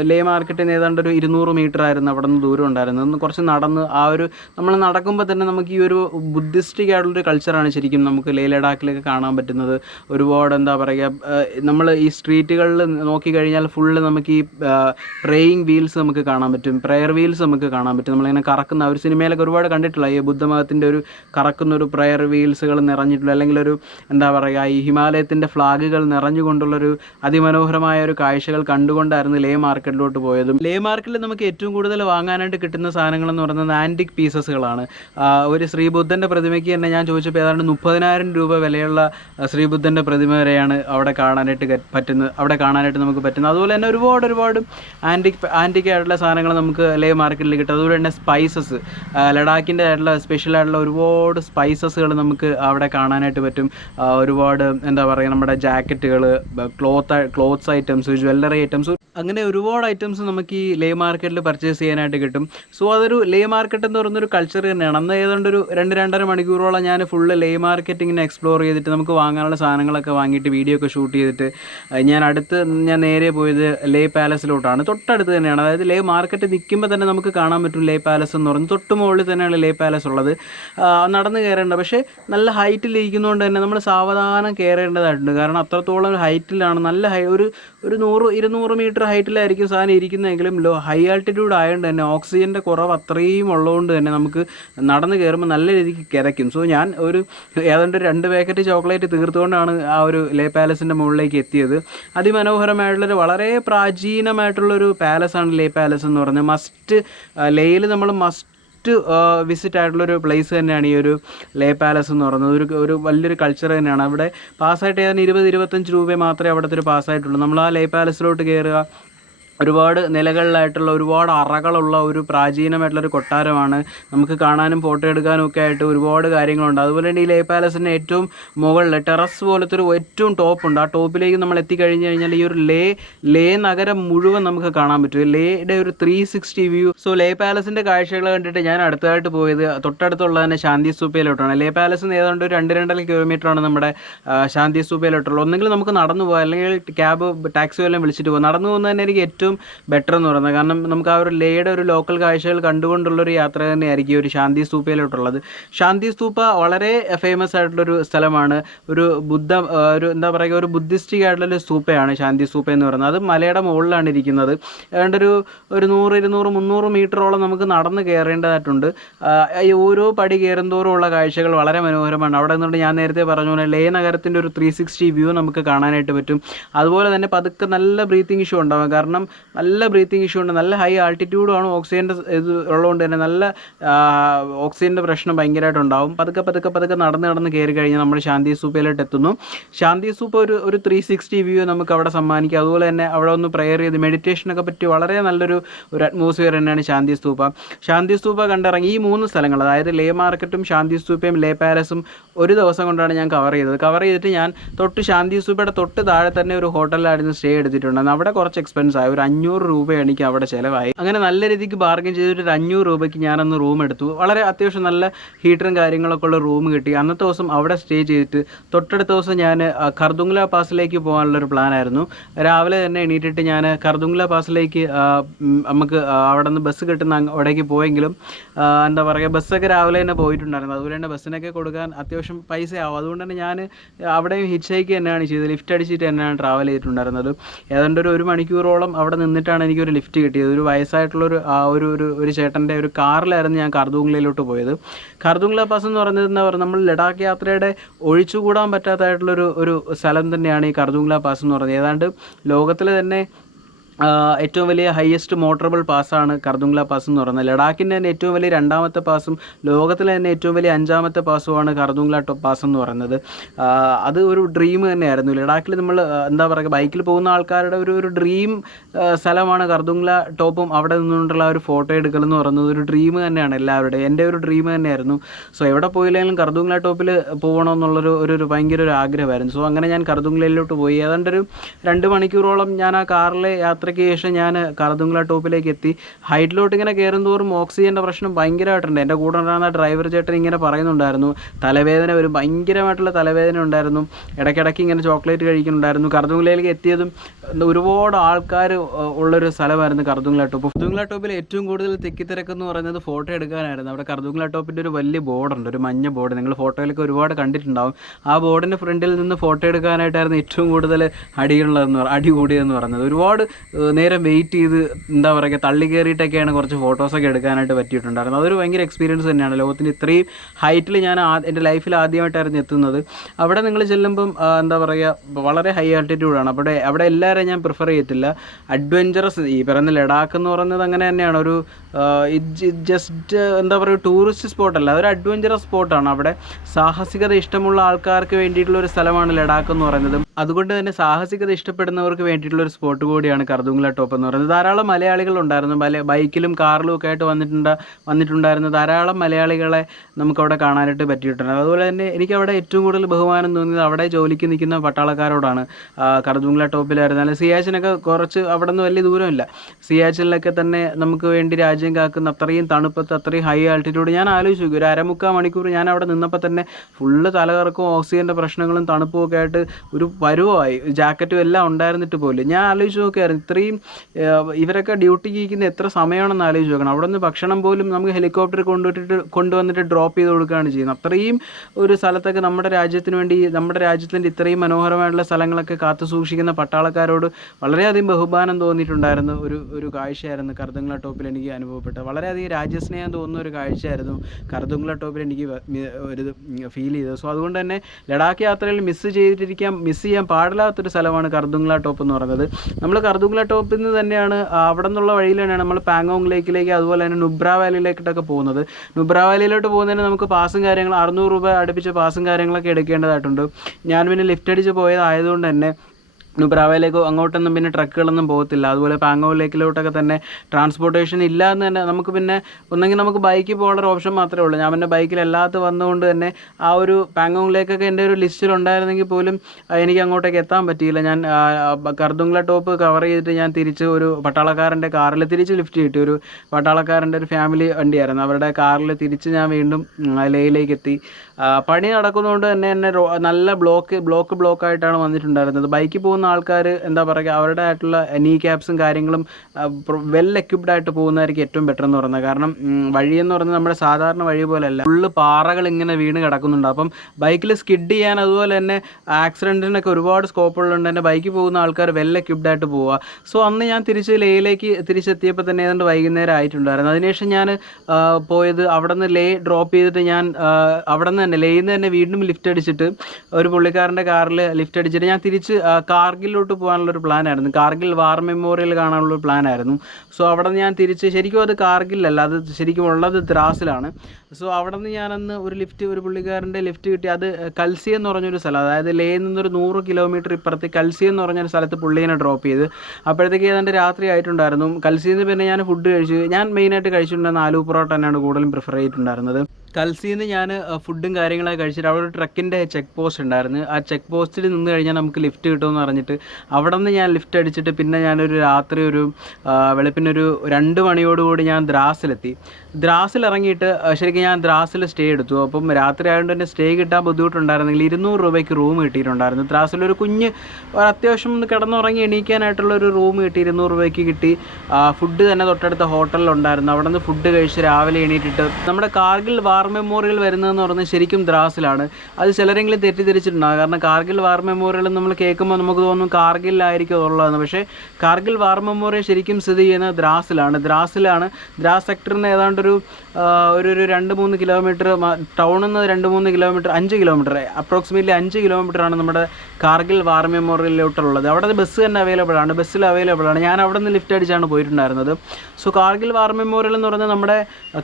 ലേ മാർക്കറ്റിൽ നിന്ന് ഏതാണ്ട് ഒരു ഇരുന്നൂറ് മീറ്റർ ആയിരുന്നു അവിടെ നിന്ന് ദൂരം ഉണ്ടായിരുന്നത്. ഒന്ന് കുറച്ച് നടന്ന് ആ ഒരു നമ്മൾ നടക്കുമ്പോൾ തന്നെ നമുക്ക് ഈ ഒരു ബുദ്ധിസ്റ്റിക് ആയിട്ടുള്ളൊരു കൾച്ചറാണ് ശരിക്കും നമുക്ക് ലേ ലഡാക്കിലൊക്കെ കാണാൻ പറ്റുന്നത്. ഒരുപാട് എന്താ പറയുക നമ്മൾ ഈ സ്ട്രീറ്റുകളിൽ നോക്കി കഴിഞ്ഞാൽ ഫുള്ള് നമുക്ക് ഈ പ്രേയിങ് വീൽസ് നമുക്ക് കാണാൻ പറ്റും. പ്രെയർ വീൽസ് നമുക്ക് കാണാൻ പറ്റും. നമ്മളിങ്ങനെ കറക്കുന്ന ആ ഒരു സിനിമയിലൊക്കെ ഒരുപാട് കണ്ടിട്ടുള്ള ഈ ബുദ്ധമതത്തിന്റെ ഒരു കറക്കുന്ന ഒരു പ്രയർ വീൽസുകൾ നിറഞ്ഞിട്ടുള്ള അല്ലെങ്കിൽ ഒരു എന്താ പറയുക ഈ ഹിമാലയത്തിന്റെ ഫ്ലാഗുകൾ നിറഞ്ഞുകൊണ്ടുള്ളൊരു അതിമനോഹരമായ ഒരു കാഴ്ചകൾ കണ്ടുകൊണ്ടായിരുന്നു ലേ മാർക്കറ്റിലോട്ട് പോയതും. ലേ മാർക്കറ്റിൽ നമുക്ക് ഏറ്റവും കൂടുതൽ വാങ്ങാനായിട്ട് കിട്ടുന്ന സാധനങ്ങൾ എന്ന് പറയുന്നത് ആന്റിക് പീസസുകളാണ് ഒരു ശ്രീബുദ്ധന്റെ പ്രതിമയ്ക്ക് തന്നെ ഞാൻ ചോദിച്ചപ്പോൾ ഏതാണ്ട് മുപ്പതിനായിരം രൂപ വിലയുള്ള ശ്രീബുദ്ധന്റെ പ്രതിമ വരെയാണ് അവിടെ കാണാനായിട്ട് പറ്റുന്നത് അവിടെ കാണാനായിട്ട് നമുക്ക് പറ്റുന്നത്. അതുപോലെ തന്നെ ഒരുപാട് ഒരുപാട് ആന്റിക് ആന്റിക് ആയിട്ടുള്ള സാധനങ്ങൾ നമുക്ക് ലേ മാർക്കറ്റിൽ കിട്ടും. അതുപോലെ തന്നെ സ്പൈസസ് ലഡാക്കിന്റെ ആയിട്ടുള്ള സ്പെഷ്യൽ ആയിട്ടുള്ള ഒരുപാട് സ്പൈസസുകൾ നമുക്ക് അവിടെ കാണാനായിട്ട് പറ്റും. ഒരുപാട് എന്താ പറയുക നമ്മുടെ ജാക്കറ്റുകൾ cloth clothes items jewellery items അങ്ങനെ ഒരുപാട് ഐറ്റംസ് നമുക്ക് ഈ ലേ മാർക്കറ്റിൽ പർച്ചേസ് ചെയ്യാനായിട്ട് കിട്ടും. സോ അതൊരു ലേ മാർക്കറ്റ് എന്ന് പറയുന്നൊരു കൾച്ചർ തന്നെയാണ്. അന്ന് ഏതാണ്ട് ഒരു രണ്ട് രണ്ടര മണിക്കൂറോളം ഞാൻ ഫുള്ള് ലേ മാർക്കറ്റ് ഇങ്ങനെ എക്സ്പ്ലോർ ചെയ്തിട്ട് നമുക്ക് വാങ്ങാനുള്ള സാധനങ്ങളൊക്കെ വാങ്ങിയിട്ട് വീഡിയോ ഒക്കെ ഷൂട്ട് ചെയ്തിട്ട് ഞാൻ അടുത്ത് ഞാൻ നേരെ പോയത് ലേ പാലസിലോട്ടാണ് തൊട്ടടുത്ത് തന്നെയാണ്. അതായത് ലേ മാർക്കറ്റ് നിൽക്കുമ്പോൾ തന്നെ നമുക്ക് കാണാൻ പറ്റും ലേ പാലസ് എന്ന് പറഞ്ഞ്. തൊട്ട് മുകളിൽ തന്നെയാണ് ലേ പാലസ് ഉള്ളത്. നടന്ന് കയറേണ്ട. പക്ഷേ നല്ല ഹൈറ്റിൽ ഇരിക്കുന്നതുകൊണ്ട് തന്നെ നമ്മൾ സാവധാനം കയറേണ്ടതായിട്ടുണ്ട്. കാരണം അത്രത്തോളം ഹൈറ്റിലാണ് നല്ല ഹൈ ഒരു ഒരു നൂറ് ഇരുന്നൂറ് മീറ്റർ ഹൈറ്റിലായിരിക്കും സാധനം ഇരിക്കുന്നതെങ്കിലും ലോ ഹൈ ആൾട്ടിറ്റ്യൂഡ് ആയതുകൊണ്ട് തന്നെ ഓക്സിജന്റെ കുറവ് അത്രയും ഉള്ളതുകൊണ്ട് തന്നെ നമുക്ക് നടന്ന് കയറുമ്പോൾ നല്ല രീതിക്ക് കിതയ്ക്കും. സോ ഞാൻ ഒരു ഏതാണ്ട് രണ്ട് പാക്കറ്റ് ചോക്ലേറ്റ് തീർത്തുകൊണ്ടാണ് ആ ഒരു ലേ പാലസിന്റെ മുകളിലേക്ക് എത്തിയത്. അതിമനോഹരമായിട്ടുള്ളൊരു വളരെ പ്രാചീനമായിട്ടുള്ളൊരു പാലസാണ് ലേ പാലസ് എന്ന് പറഞ്ഞാൽ മസ്റ്റ് ലേയിൽ നമ്മൾ മസ്റ്റ് വിസിറ്റ് ആയിട്ടുള്ളൊരു പ്ലേസ് തന്നെയാണ് ഈ ഒരു ലേ പാലസ് എന്ന് പറയുന്നത്. ഒരു ഒരു വലിയൊരു കൾച്ചർ തന്നെയാണ്. അവിടെ പാസ്സായിട്ട് ഏതാണ്ട് ഇരുപത് ഇരുപത്തഞ്ച് രൂപ മാത്രമേ അവിടുത്തെ ഒരു പാസ്സായിട്ടുള്ളൂ നമ്മൾ ആ ലേ പാലസിലോട്ട് കയറുക ഒരുപാട് നിലകളിലായിട്ടുള്ള ഒരുപാട് അറകളുള്ള ഒരു പ്രാചീനമായിട്ടുള്ള ഒരു കൊട്ടാരമാണ്. നമുക്ക് കാണാനും ഫോട്ടോ എടുക്കാനും ഒക്കെ ആയിട്ട് ഒരുപാട് കാര്യങ്ങളുണ്ട്. അതുപോലെ തന്നെ ഈ ലേ പാലസിന്റെ ഏറ്റവും മുകളിൽ ടെറസ് പോലത്തെ ഒരു ഏറ്റവും ടോപ്പ് ഉണ്ട്. ആ ടോപ്പിലേക്ക് നമ്മൾ എത്തിക്കഴിഞ്ഞ് കഴിഞ്ഞാൽ ഈ ഒരു ലേ ലേ നഗരം മുഴുവൻ നമുക്ക് കാണാൻ പറ്റും. ലേയുടെ ഒരു three sixty view so Leh പാലസിന്റെ കാഴ്ചകൾ കണ്ടിട്ട് ഞാൻ അടുത്തതായിട്ട് പോയത് തൊട്ടടുത്തുള്ള തന്നെ ശാന്തി സൂപ്പയിലോട്ടാണ് ലേ പാലസ് ഏതാണ്ട് ഒരു രണ്ട് രണ്ടര ആണ് നമ്മുടെ ശാന്തി സ്തൂപ്പയിലോട്ടുള്ളത് ഒന്നെങ്കിൽ നമുക്ക് നടന്നു പോകാം. അല്ലെങ്കിൽ ക്യാബ് ടാക്സി വല്ലതും വിളിച്ചിട്ട് പോകാം. നടന്നു പോകുന്നത് തന്നെ എനിക്ക് ഏറ്റവും ബെറ്റർ എന്ന് പറയുന്നത്. കാരണം നമുക്ക് ആ ഒരു ലേയുടെ ഒരു ലോക്കൽ കാഴ്ചകൾ കണ്ടുകൊണ്ടുള്ളൊരു യാത്ര തന്നെയായിരിക്കും ഒരു ശാന്തി സ്തൂപ്പയിലോട്ടുള്ളത്. ശാന്തി സ്തൂപ്പ വളരെ ഫേമസ് ആയിട്ടുള്ളൊരു സ്ഥലമാണ്. ഒരു ബുദ്ധ ഒരു എന്താ പറയുക ഒരു ബുദ്ധിസ്റ്റിക് ആയിട്ടുള്ളൊരു സ്തൂപ്പയാണ് ശാന്തി സ്തൂപ്പ എന്ന് പറയുന്നത്. അത് മലയുടെ മുകളിലാണ് ഇരിക്കുന്നത്. ഏതാണ്ട് ഒരു ഒരു നൂറ് ഇരുന്നൂറ് മുന്നൂറ് മീറ്ററോളം നമുക്ക് നടന്ന് കയറേണ്ടതായിട്ടുണ്ട്. ഈ ഓരോ പടി കയറുന്നതോറുമുള്ള കാഴ്ചകൾ വളരെ മനോഹരമാണ്. അവിടെ നിന്നുകൊണ്ട് ഞാൻ നേരത്തെ പറഞ്ഞ പോലെ ലേ നഗരത്തിന്റെ ഒരു ത്രീ സിക്സ്റ്റി വ്യൂ നമുക്ക് കാണാനായിട്ട് പറ്റും. അതുപോലെ തന്നെ പതുക്കെ നല്ല ബ്രീത്തിങ് ഇഷ്യൂ ഉണ്ടാകും കാരണം നല്ല ബ്രീത്തിങ് ഇഷ്യൂ ഉണ്ട്. നല്ല ഹൈ ആൾട്ടിറ്റ്യൂഡാണ് ഓക്സിജന്റെ ഇത് ഉള്ളതുകൊണ്ട് തന്നെ നല്ല ഓക്സിജന്റെ പ്രശ്നം ഭയങ്കരമായിട്ട് ഉണ്ടാവും. പതുക്കെ പതുക്കെ പതുക്കെ നടന്ന് നടന്ന് കയറി കഴിഞ്ഞാൽ നമ്മൾ ശാന്തി സൂപ്പയിലോട്ട് എത്തുന്നു. ശാന്തി സൂപ്പ് ഒരു ഒരു ത്രീ സിക്സ്റ്റി വ്യൂ നമുക്ക് അവിടെ സമ്മാനിക്കും. അതുപോലെ തന്നെ അവിടെ ഒന്ന് പ്രെയർ ചെയ്ത് മെഡിറ്റേഷനൊക്കെ പറ്റി വളരെ നല്ലൊരു ഒരു അറ്റ്മോസ്ഫിയർ തന്നെയാണ് ശാന്തി സ്തൂപ ശാന്തി സ്തൂപ കണ്ടിറങ്ങി ഈ മൂന്ന് സ്ഥലങ്ങൾ അതായത് ലേ മാർക്കറ്റും ശാന്തി സ്തൂപ്പയും ലേ പാലസും ഒരു ദിവസം കൊണ്ടാണ് ഞാൻ കവർ ചെയ്തത്. കവർ ചെയ്തിട്ട് ഞാൻ തൊട്ട് ശാന്തി സ്തൂപ്പയുടെ തൊട്ട് താഴെ തന്നെ ഒരു ഹോട്ടലിലായിരുന്നു സ്റ്റേ എടുത്തിട്ടുണ്ടായിരുന്നു അവിടെ കുറച്ച് എക്സ്പെൻസ് ആയി. ഒരു അഞ്ഞൂറ് രൂപ എനിക്ക് അവിടെ ചിലവായി. അങ്ങനെ നല്ല രീതിക്ക് ബാർഗൻ ചെയ്തിട്ട് ഒരു അഞ്ഞൂറ് രൂപയ്ക്ക് ഞാനന്ന് റൂം എടുത്തു. വളരെ അത്യാവശ്യം നല്ല ഹീറ്ററും കാര്യങ്ങളൊക്കെ ഉള്ള റൂം കിട്ടി. അന്നത്തെ ദിവസം അവിടെ സ്റ്റേ ചെയ്തിട്ട് തൊട്ടടുത്ത ദിവസം ഞാൻ ഖർദുങ്ല പാസിലേക്ക് പോകാനുള്ളൊരു പ്ലാനായിരുന്നു രാവിലെ തന്നെ എണീറ്റിട്ട് ഞാൻ ഖർദുങ്ല പാസിലേക്ക് നമുക്ക് അവിടെ നിന്ന് ബസ് കിട്ടുന്ന അവിടേക്ക് പോയെങ്കിലും എന്താ പറയുക ബസ്സൊക്കെ രാവിലെ തന്നെ പോയിട്ടുണ്ടായിരുന്നു. അതുപോലെ തന്നെ ബസ്സിനൊക്കെ കൊടുക്കാൻ അത്യാവശ്യം പൈസ ആവും അതുകൊണ്ട് തന്നെ ഞാൻ അവിടെയും ഹിച്ച് ഹൈക്ക് തന്നെയാണ് ചെയ്തത്. ലിഫ്റ്റ് അടിച്ചിട്ട് തന്നെയാണ് ട്രാവൽ ചെയ്തിട്ടുണ്ടായിരുന്നത്. ഏതാണ്ട് ഒരു ഒരു മണിക്കൂറോളം അവിടെ നിന്നിട്ടാണ് എനിക്കൊരു ലിഫ്റ്റ് കിട്ടിയത്. ഒരു വയസ്സായിട്ടുള്ളൊരു ആ ഒരു ഒരു ഒരു ചേട്ടന്റെ ഒരു കാറിലായിരുന്നു ഞാൻ കർദൂങ്ലയിലോട്ട് പോയത്. കർദൂങ്ല പാസ് എന്ന് പറഞ്ഞത് എന്താ പറയുക നമ്മൾ ലഡാക്ക് യാത്രയുടെ ഒഴിച്ചുകൂടാൻ പറ്റാത്തതായിട്ടുള്ളൊരു ഒരു സ്ഥലം തന്നെയാണ് ഈ കർദൂങ്ല പാസ് എന്ന് പറയുന്നത്. ഏതാണ്ട് ലോകത്തിലെ തന്നെ ഏറ്റവും വലിയ ഹയസ്റ്റ് മോട്ടറബിൾ പാസ്സാണ് കർദുംഗ്ല പാസ് എന്ന് പറയുന്നത്. ലഡാക്കിന്റെ തന്നെ ഏറ്റവും വലിയ രണ്ടാമത്തെ പാസും ലോകത്തിലെ തന്നെ ഏറ്റവും വലിയ അഞ്ചാമത്തെ പാസുമാണ് കർദുംഗ്ല പാസ് എന്ന് പറയുന്നത്. അത് ഒരു ഡ്രീം തന്നെയായിരുന്നു. ലഡാക്കിൽ നമ്മൾ എന്താ പറയുക ബൈക്കിൽ പോകുന്ന ആൾക്കാരുടെ ഒരു ഒരു ഡ്രീം സ്ഥലമാണ് കർദുംഗ്ല ടോപ്പും അവിടെ നിന്നുകൊണ്ടുള്ള ഒരു ഫോട്ടോ എടുക്കൽ എന്ന് പറയുന്നത് ഒരു ഡ്രീം തന്നെയാണ് എല്ലാവരുടെയും. എന്റെ ഒരു ഡ്രീം തന്നെയായിരുന്നു. സോ എവിടെ പോയില്ലെങ്കിലും കർദുംഗ്ല ടോപ്പിൽ പോകണമെന്നുള്ളൊരു ഒരു ഒരു ഭയങ്കര ഒരു ആഗ്രഹമായിരുന്നു. സോ അങ്ങനെ ഞാൻ കർദുംഗ്ലയിലോട്ട് പോയി. ഏതാണ്ട് ഒരു രണ്ട് മണിക്കൂറോളം ഞാൻ ആ കാറിലെ യാത്രയ്ക്ക് ശേഷം ഞാൻ കർദുങ്ല ടോപ്പിലേക്ക് എത്തി. ഹൈറ്റിലോട്ട് ഇങ്ങനെ കയറും തോറും ഓക്സിജന്റെ പ്രശ്നം ഭയങ്കരമായിട്ടുണ്ട്. എന്റെ കൂടെ ഉണ്ടായിരുന്ന ഡ്രൈവർ ചേട്ടൻ ഇങ്ങനെ പറയുന്നുണ്ടായിരുന്നു. തലവേദന ഒരു ഭയങ്കരമായിട്ടുള്ള തലവേദന ഉണ്ടായിരുന്നു. ഇടയ്ക്കിടയ്ക്ക് ഇങ്ങനെ ചോക്ലേറ്റ് കഴിക്കുന്നുണ്ടായിരുന്നു. കർദുങ്ലയിലേക്ക് എത്തിയതും ഒരുപാട് ആൾക്കാർ ഉള്ളൊരു സ്ഥലമായിരുന്നു കർദുങ്ല ടോപ്പ് കർദുങ്ല ടോപ്പിൽ ഏറ്റവും കൂടുതൽ തിക്കിത്തിരക്ക് എന്ന് പറയുന്നത് ഫോട്ടോ എടുക്കാനായിരുന്നു. അവിടെ കർദുങ്ല ടോപ്പിന്റെ ഒരു വലിയ ബോർഡുണ്ട് ഒരു മഞ്ഞ ബോർഡ് നിങ്ങൾ ഫോട്ടോയിലൊക്കെ ഒരുപാട് കണ്ടിട്ടുണ്ടാവും. ആ ബോർഡിന്റെ ഫ്രണ്ടിൽ നിന്ന് ഫോട്ടോ എടുക്കാനായിട്ടായിരുന്നു ഏറ്റവും കൂടുതൽ അടിയുള്ളതെന്ന് പറ അടി കൂടിയതെന്ന് പറയുന്നത്. ഒരുപാട് നേരം വെയിറ്റ് ചെയ്ത് എന്താ പറയുക തള്ളി കയറിയിട്ടൊക്കെയാണ് കുറച്ച് ഫോട്ടോസൊക്കെ എടുക്കാനായിട്ട് പറ്റിയിട്ടുണ്ടായിരുന്നത്. അതൊരു ഭയങ്കര എക്സ്പീരിയൻസ് തന്നെയാണ് ലോകത്തിന്റെ ഇത്രയും ഹൈറ്റിൽ ഞാൻ എന്റെ ലൈഫിൽ ആദ്യമായിട്ടായിരുന്നു എത്തുന്നത്. അവിടെ നിങ്ങൾ ചെല്ലുമ്പം എന്താ പറയുക വളരെ ഹൈ ആൾട്ടിറ്റ്യൂഡാണ് അവിടെ അവിടെ എല്ലാവരെയും ഞാൻ പ്രിഫർ ചെയ്യത്തില്ല. അഡ്വഞ്ചറസ് ഈ പറയുന്ന ലഡാക്ക് എന്ന് പറയുന്നത് അങ്ങനെ തന്നെയാണ്. ഒരു ജസ്റ്റ് എന്താ പറയുക ടൂറിസ്റ്റ് സ്പോട്ടല്ല അതൊരു അഡ്വഞ്ചറസ് സ്പോട്ടാണ് അവിടെ. സാഹസികത ഇഷ്ടമുള്ള ആൾക്കാർക്ക് വേണ്ടിയിട്ടുള്ള ഒരു സ്ഥലമാണ് ലഡാക്ക് എന്ന് പറയുന്നത്. അതുകൊണ്ട് തന്നെ സാഹസികത ഇഷ്ടപ്പെടുന്നവർക്ക് വേണ്ടിയിട്ടുള്ള ഒരു സ്പോട്ട് കൂടിയാണ് കർദുങ്ല ടോപ്പ് എന്ന് പറയുന്നത്. ധാരാളം മലയാളികൾ ഉണ്ടായിരുന്നു പല ബൈക്കിലും കാറിലും ഒക്കെ ആയിട്ട് വന്നിട്ടുണ്ട് വന്നിട്ടുണ്ടായിരുന്ന. ധാരാളം മലയാളികളെ നമുക്കവിടെ കാണാനായിട്ട് പറ്റിയിട്ടുണ്ട്. അതുപോലെ തന്നെ എനിക്ക് അവിടെ ഏറ്റവും കൂടുതൽ ബഹുമാനം തോന്നിയത് അവിടെ ജോലിക്ക് നിൽക്കുന്ന പട്ടാളക്കാരോടാണ്. ആ, ടോപ്പിലായിരുന്നു ടോപ്പിലായിരുന്നാലും സിയാച്ചിനൊക്കെ കുറച്ച് അവിടെ നിന്ന് വലിയ ദൂരമില്ല. സിയാച്ചിനിലൊക്കെ തന്നെ നമുക്ക് വേണ്ടി രാജ്യം കാക്കുന്ന അത്രയും തണുപ്പത്ത് അത്രയും ഹൈ ആൾട്ടിറ്റ്യൂഡ് ഞാൻ ആലോചിച്ചു ഒരു അരമുക്കാൽ മണിക്കൂർ ഞാൻ അവിടെ നിന്നപ്പോൾ തന്നെ ഫുള്ള് തലകറക്കവും ഓക്സിജന്റെ പ്രശ്നങ്ങളും തണുപ്പും ഒക്കെ ആയിട്ട് ഒരു പരുവമായി. ജാക്കറ്റും എല്ലാം ഉണ്ടായിരുന്നിട്ട് പോലും. ഞാൻ ആലോചിച്ച് നോക്കിയായിരുന്നു ഇത്രയും ഇത്രയും ഇവരൊക്കെ ഡ്യൂട്ടിക്ക് ഇരിക്കുന്ന എത്ര സമയമാണെന്ന് ആലോചിച്ച് നോക്കണം. അവിടെ നിന്ന് ഭക്ഷണം പോലും നമുക്ക് ഹെലികോപ്റ്റർ കൊണ്ടുവിട്ടിട്ട് കൊണ്ടുവന്നിട്ട് ഡ്രോപ്പ് ചെയ്ത് കൊടുക്കുകയാണ് ചെയ്യുന്നത്. അത്രയും ഒരു സ്ഥലത്തൊക്കെ നമ്മുടെ രാജ്യത്തിന് വേണ്ടി നമ്മുടെ രാജ്യത്തിന്റെ ഇത്രയും മനോഹരമായിട്ടുള്ള സ്ഥലങ്ങളൊക്കെ കാത്തു സൂക്ഷിക്കുന്ന പട്ടാളക്കാരോട് വളരെയധികം ബഹുമാനം തോന്നിയിട്ടുണ്ടായിരുന്നു. ഒരു ഒരു കാഴ്ചയായിരുന്നു കർദുങ്ല ടോപ്പിൽ എനിക്ക് അനുഭവപ്പെട്ടത്. വളരെയധികം രാജ്യസ്നേഹം തോന്നുന്ന ഒരു കാഴ്ചയായിരുന്നു കർദുങ്ല ടോപ്പിൽ എനിക്ക് ഒരു ഫീൽ ചെയ്തത്. സോ അതുകൊണ്ട് തന്നെ ലഡാക്ക് യാത്രയിൽ മിസ് ചെയ്തിട്ടിരിക്കാൻ മിസ് ചെയ്യാൻ പാടില്ലാത്തൊരു സ്ഥലമാണ് കർദുങ്ല ടോപ്പ് എന്ന് പറയുന്നത് നമ്മൾ കർദുങ്ല ടോപ്പിൽ നിന്ന് തന്നെയാണ് അവിടെ നിന്നുള്ള വഴിയിൽ തന്നെയാണ് നമ്മൾ പാങ്ങോങ് ലേക്കിലേക്ക് അതുപോലെ തന്നെ നുബ്ര വാലിയിലേക്കിട്ടൊക്കെ പോകുന്നത്. നുബ്ര വാലിയിലോട്ട് പോകുന്നതിന് നമുക്ക് പാസും കാര്യങ്ങളും അറുന്നൂറ് രൂപ അടുപ്പിച്ച് പാസും കാര്യങ്ങളൊക്കെ എടുക്കേണ്ടതായിട്ടുണ്ട്. ഞാൻ പിന്നെ ലിഫ്റ്റ് അടിച്ച് പോയതായതുകൊണ്ട് തന്നെ നുബ്രാവയിലേക്ക് അങ്ങോട്ടൊന്നും പിന്നെ ട്രക്കുകളൊന്നും പോകത്തില്ല. അതുപോലെ പാങ്ങോ ലേക്കിലോട്ടൊക്കെ തന്നെ ട്രാൻസ്പോർട്ടേഷൻ ഇല്ല എന്ന് തന്നെ നമുക്ക് പിന്നെ ഒന്നെങ്കിൽ നമുക്ക് ബൈക്കിൽ പോകാനുള്ള ഓപ്ഷൻ മാത്രമേ ഉള്ളൂ. ഞാൻ പിന്നെ ബൈക്കിൽ അല്ലാത്ത വന്നുകൊണ്ട് തന്നെ ആ ഒരു പാങ്ങോങ് ലേക്കൊക്കെ എന്റെ ഒരു ലിസ്റ്റിൽ ഉണ്ടായിരുന്നെങ്കിൽ പോലും എനിക്ക് അങ്ങോട്ടേക്ക് എത്താൻ പറ്റിയില്ല. ഞാൻ കർദുങ്ല ടോപ്പ് കവർ ചെയ്തിട്ട് ഞാൻ തിരിച്ച് ഒരു പട്ടാളക്കാരന്റെ കാറിൽ തിരിച്ച് ലിഫ്റ്റ് കിട്ടി. ഒരു പട്ടാളക്കാരന്റെ ഒരു ഫാമിലി വണ്ടിയായിരുന്നു. അവരുടെ കാറിൽ തിരിച്ച് ഞാൻ വീണ്ടും ലേയിലേക്ക് എത്തി. പണി നടക്കുന്നതുകൊണ്ട് തന്നെ എന്നെ നല്ല ബ്ലോക്ക് ബ്ലോക്ക് ബ്ലോക്ക് ആയിട്ടാണ് വന്നിട്ടുണ്ടായിരുന്നത്. ബൈക്കിൽ പോകുന്ന ആൾക്കാർ എന്താ പറയുക അവരുടെ ആയിട്ടുള്ള നീ ക്യാപ്സും കാര്യങ്ങളും വെൽ എക്യുപ്ഡ് ആയിട്ട് പോകുന്നതായിരിക്കും ഏറ്റവും ബെറ്റർ എന്ന് പറയുന്നത്. കാരണം വഴി വഴിയെന്ന് പറയുന്നത് നമ്മുടെ സാധാരണ വഴി പോലെയല്ല. ഫുള്ള് പാറകൾ ഇങ്ങനെ വീണ് കിടക്കുന്നുണ്ട്. അപ്പം ബൈക്കിൽ സ്കിഡ് ചെയ്യാൻ അതുപോലെ തന്നെ ആക്സിഡന്റിനൊക്കെ ഒരുപാട് സ്കോപ്പുകളുണ്ട് തന്നെ ബൈക്കിൽ പോകുന്ന ആൾക്കാർ വെൽ എക്യുപ്ഡ് ആയിട്ട് പോവുക. സോ അന്ന് ഞാൻ തിരിച്ച് ലേയിലേക്ക് തിരിച്ചെത്തിയപ്പോൾ തന്നെ ഏതാണ്ട് വൈകുന്നേരം ആയിട്ടുണ്ടായിരുന്നു. അതിനുശേഷം ഞാൻ പോയത് അവിടെ നിന്ന് ലേ ഡ്രോപ്പ് ചെയ്തിട്ട് ഞാൻ അവിടെ നിന്ന് തന്നെ ലേയിൽ നിന്ന് തന്നെ വീണ്ടും ലിഫ്റ്റ് അടിച്ചിട്ട് ഒരു പുള്ളിക്കാരന്റെ കാറിൽ ലിഫ്റ്റ് അടിച്ചിട്ട് ഞാൻ തിരിച്ച് ആ, കാർഗിലോട്ട് പോകാനുള്ളൊരു പ്ലാനായിരുന്നു. കാർഗിൽ വാർ മെമ്മോറിയൽ കാണാനുള്ളൊരു പ്ലാനായിരുന്നു. സോ അവിടെ ഞാൻ തിരിച്ച് ശരിക്കും അത് കാർഗിലല്ല അത് ശരിക്കും ഉള്ളത് ദ്രാസിലാണ് സോ അവിടെ നിന്ന് ഞാനന്ന് ഒരു ലിഫ്റ്റ് ഒരു പുള്ളിക്കാരന്റെ ലിഫ്റ്റ് കിട്ടി. അത് കൽസി എന്ന് പറഞ്ഞൊരു സ്ഥലം അതായത് ലേയിൽ നിന്നൊരു നൂറ് കിലോമീറ്റർ ഇപ്പുറത്ത് കൽസി എന്ന് പറഞ്ഞൊരു സ്ഥലത്ത് പുള്ളീനെ ഡ്രോപ്പ് ചെയ്ത്. അപ്പോഴത്തേക്ക് ഏതാണ്ട് രാത്രി ആയിട്ടുണ്ടായിരുന്നു. കൽസിയിൽ നിന്ന് പിന്നെ ഞാൻ ഫുഡ് കഴിച്ചു. ഞാൻ മെയിനായിട്ട് കഴിച്ചിട്ടുണ്ടായിരുന്ന ആലു പൊറോട്ട തന്നെയാണ് കൂടുതലും പ്രിഫർ ചെയ്തിട്ടുണ്ടായിരുന്നത്. കൽസിയിൽ നിന്ന് ഞാൻ ഫുഡും കാര്യങ്ങളൊക്കെ കഴിച്ചിട്ട് അവിടെ ഒരു ട്രക്കിന്റെ ചെക്ക് പോസ്റ്റ് ഉണ്ടായിരുന്നു. ആ ചെക്ക് പോസ്റ്റിൽ നിന്ന് കഴിഞ്ഞാൽ നമുക്ക് ലിഫ്റ്റ് കിട്ടുമെന്ന് പറഞ്ഞിട്ട് അവിടെ നിന്ന് ഞാൻ ലിഫ്റ്റ് അടിച്ചിട്ട് പിന്നെ ഞാനൊരു രാത്രി ഒരു വെളുപ്പിനൊരു രണ്ട് മണിയോടുകൂടി ഞാൻ ദ്രാസിലെത്തി. ദ്രാസിൽ ഇറങ്ങിയിട്ട് ശരിക്കും ഞാൻ ദ്രാസിൽ സ്റ്റേ എടുത്തു. അപ്പം രാത്രി ആയതുകൊണ്ട് തന്നെ സ്റ്റേ കിട്ടാൻ ബുദ്ധിമുട്ടുണ്ടായിരുന്നെങ്കിൽ ഇരുന്നൂറ് രൂപയ്ക്ക് റൂം കിട്ടിയിട്ടുണ്ടായിരുന്നു. ദ്രാസിലൊരു കുഞ്ഞ് അത്യാവശ്യം ഒന്ന് കിടന്നുറങ്ങി എണീക്കാനായിട്ടുള്ള ഒരു റൂം കിട്ടി ഇരുന്നൂറ് രൂപയ്ക്ക് കിട്ടി. ഫുഡ് തന്നെ തൊട്ടടുത്ത ഹോട്ടലിലുണ്ടായിരുന്നു. അവിടെ നിന്ന് ഫുഡ് കഴിച്ച് രാവിലെ എണീറ്റിട്ട് നമ്മുടെ കാർഗിൽ വാർ മെമ്മോറിയൽ വരുന്നതെന്ന് പറഞ്ഞാൽ ശരിക്കും ദ്രാസിലാണ്. അത് ചിലരെങ്കിലും തെറ്റിദ്ധരിച്ചിട്ടുണ്ടാകും. കാരണം കാർഗിൽ വാർ മെമ്മോറിയൽ നമ്മൾ കേൾക്കുമ്പോൾ നമുക്ക് തോന്നും കാർഗിലായിരിക്കും ഉള്ളതെന്ന്. പക്ഷേ കാർഗിൽ വാർ മെമ്മോറിയൽ ശരിക്കും സ്ഥിതി ചെയ്യുന്നത് ദ്രാസിലാണ്. ദ്രാസിലാണ് ദ്രാസ് സെക്ടറിൽ നിന്ന് ആ, ഒരു ഒരു രണ്ട് മൂന്ന് കിലോമീറ്റർ ടൗണിൽ നിന്ന് രണ്ട് മൂന്ന് കിലോമീറ്റർ അഞ്ച് കിലോമീറ്റർ അപ്രോക്സിമേറ്റ്ലി അഞ്ച് കിലോമീറ്റർ ആണ് നമ്മുടെ കാർഗിൽ വാർ മെമ്മോറിയലിലോട്ടുള്ളത്. അവിടെ ബസ് തന്നെ അവൈലബിൾ ആണ് ബസ്സിൽ അവൈലബിൾ ആണ്. ഞാൻ അവിടെ നിന്ന് ലിഫ്റ്റ് അടിച്ചാണ് പോയിട്ടുണ്ടായിരുന്നത്. സോ കാർഗിൽ വാർ മെമ്മോറിയൽ എന്ന് പറയുന്നത് നമ്മുടെ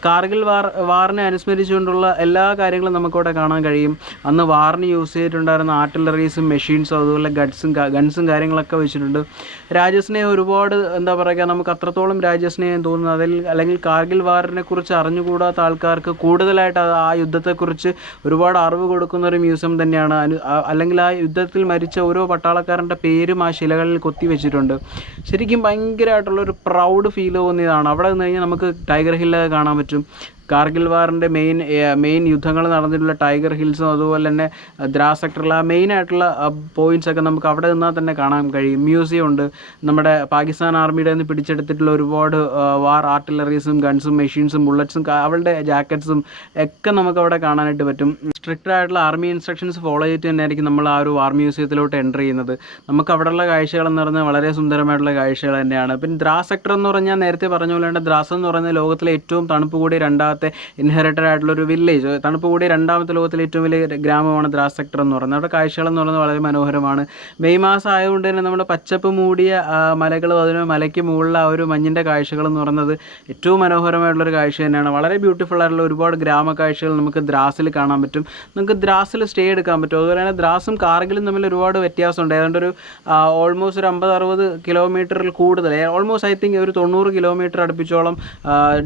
കാർഗിൽ വാർ വാറിനെ അനുസ്മരിച്ചുകൊണ്ടുള്ള എല്ലാ കാര്യങ്ങളും നമുക്കവിടെ കാണാൻ കഴിയും. അന്ന് വാറിന് യൂസ് ചെയ്തിട്ടുണ്ടായിരുന്ന ആർട്ടിലറീസും മെഷീൻസും അതുപോലെ ഗഡ്സും ഗൺസും കാര്യങ്ങളൊക്കെ വെച്ചിട്ടുണ്ട്. രാജ്യസ്നേഹം ഒരുപാട് എന്താ പറയുക നമുക്ക് അത്രത്തോളം രാജ്യസ്നേഹം തോന്നുന്നു. അതിൽ അല്ലെങ്കിൽ കാർഗിൽ വാറിനെ കുറിച്ച് അറിഞ്ഞുകൂടാത്ത ആൾക്കാർക്ക് കൂടുതലായിട്ട് ആ യുദ്ധത്തെക്കുറിച്ച് ഒരുപാട് അറിവ് കൊടുക്കുന്ന ഒരു മ്യൂസിയം തന്നെയാണ്. അല്ലെങ്കിൽ ആ യുദ്ധത്തിൽ മരിച്ച ഓരോ പട്ടാളക്കാരന്റെ പേരും ആ ശിലകളിൽ കൊത്തി വെച്ചിട്ടുണ്ട്. ശരിക്കും ഭയങ്കരമായിട്ടുള്ള ഒരു പ്രൗഡ് ഫീൽ തോന്നിയതാണ്. അവിടെ നിന്ന് കഴിഞ്ഞാൽ നമുക്ക് ടൈഗർ ഹില്ല് കാണാൻ പറ്റും. കാർഗിൽ വാറിന്റെ മെയിൻ മെയിൻ യുദ്ധങ്ങൾ നടന്നിട്ടുള്ള ടൈഗർ ഹിൽസും അതുപോലെ തന്നെ ദ്രാസ് സെക്ടറിൽ ആ മെയിൻ ആയിട്ടുള്ള പോയിന്റ്സ് ഒക്കെ നമുക്ക് അവിടെ നിന്നാൽ തന്നെ കാണാൻ കഴിയും. മ്യൂസിയം ഉണ്ട്. നമ്മുടെ പാകിസ്ഥാൻ ആർമിയുടെ നിന്ന് പിടിച്ചെടുത്തിട്ടുള്ള ഒരുപാട് വാർ ആർട്ടിലറീസും ഗൺസും മെഷീൻസും ബുള്ളറ്റ്സും അവളുടെ ജാക്കറ്റ്സും ഒക്കെ നമുക്ക് അവിടെ കാണാനായിട്ട് പറ്റും. സ്ട്രിക്റ്റ് ആയിട്ടുള്ള ആർമി ഇൻസ്ട്രക്ഷൻസ് ഫോളോ ചെയ്തിട്ട് തന്നെയായിരിക്കും നമ്മൾ ആ ഒരു വാർ മ്യൂസിയത്തിലോട്ട് എന്റർ ചെയ്യുന്നത്. നമുക്ക് അവിടെയുള്ള കാഴ്ചകൾ എന്ന് പറഞ്ഞാൽ വളരെ സുന്ദരമായിട്ടുള്ള കാഴ്ചകൾ തന്നെയാണ്. പിന്നെ ദ്രാസ് സെക്ടർ എന്ന് പറഞ്ഞാൽ നേരത്തെ പറഞ്ഞ പോലെ ദ്രാസ് എന്ന് പറയുന്നത് ലോകത്തിലെ ഏറ്റവും തണുപ്പ് കൂടിയ രണ്ടാമത്തെ ഇൻഹെറിറ്റഡ് ആയിട്ടുള്ള ഒരു വില്ലേജ് തണുപ്പ് കൂടി രണ്ടാമത്തെ ലോകത്തിലെ ഏറ്റവും വലിയ ഗ്രാമമാണ് ദ്രാസ് സെക്ടർ എന്ന് പറയുന്നത്. അവിടെ കാഴ്ചകൾ എന്ന് പറയുന്നത് വളരെ മനോഹരമാണ്. മെയ് മാസം ആയതുകൊണ്ട് തന്നെ നമ്മുടെ പച്ചപ്പ് മൂടിയ മലകളും അതിന് മലയ്ക്ക് മുകളിൽ ആ ഒരു മഞ്ഞിന്റെ കാഴ്ചകൾ എന്ന് പറയുന്നത് ഏറ്റവും മനോഹരമായിട്ടുള്ളൊരു കാഴ്ച തന്നെയാണ്. വളരെ ബ്യൂട്ടിഫുൾ ആയിട്ടുള്ള ഒരുപാട് ഗ്രാമ കാഴ്ചകൾ നമുക്ക് ദ്രാസിൽ കാണാൻ പറ്റും. നമുക്ക് ദ്രാസിൽ സ്റ്റേ എടുക്കാൻ പറ്റും. അതുപോലെ തന്നെ ദ്രാസും കാർഗിലും തമ്മിൽ ഒരുപാട് വ്യത്യാസമുണ്ട്. ഏതാണ്ട് ഒരു ഓൾമോസ്റ്റ് ഒരു അമ്പത് അറുപത് കിലോമീറ്ററിൽ കൂടുതൽ ഓൾമോസ്റ്റ് ഐ തിങ്ക് ഒരു തൊണ്ണൂറ് കിലോമീറ്റർ അടുപ്പിച്ചോളം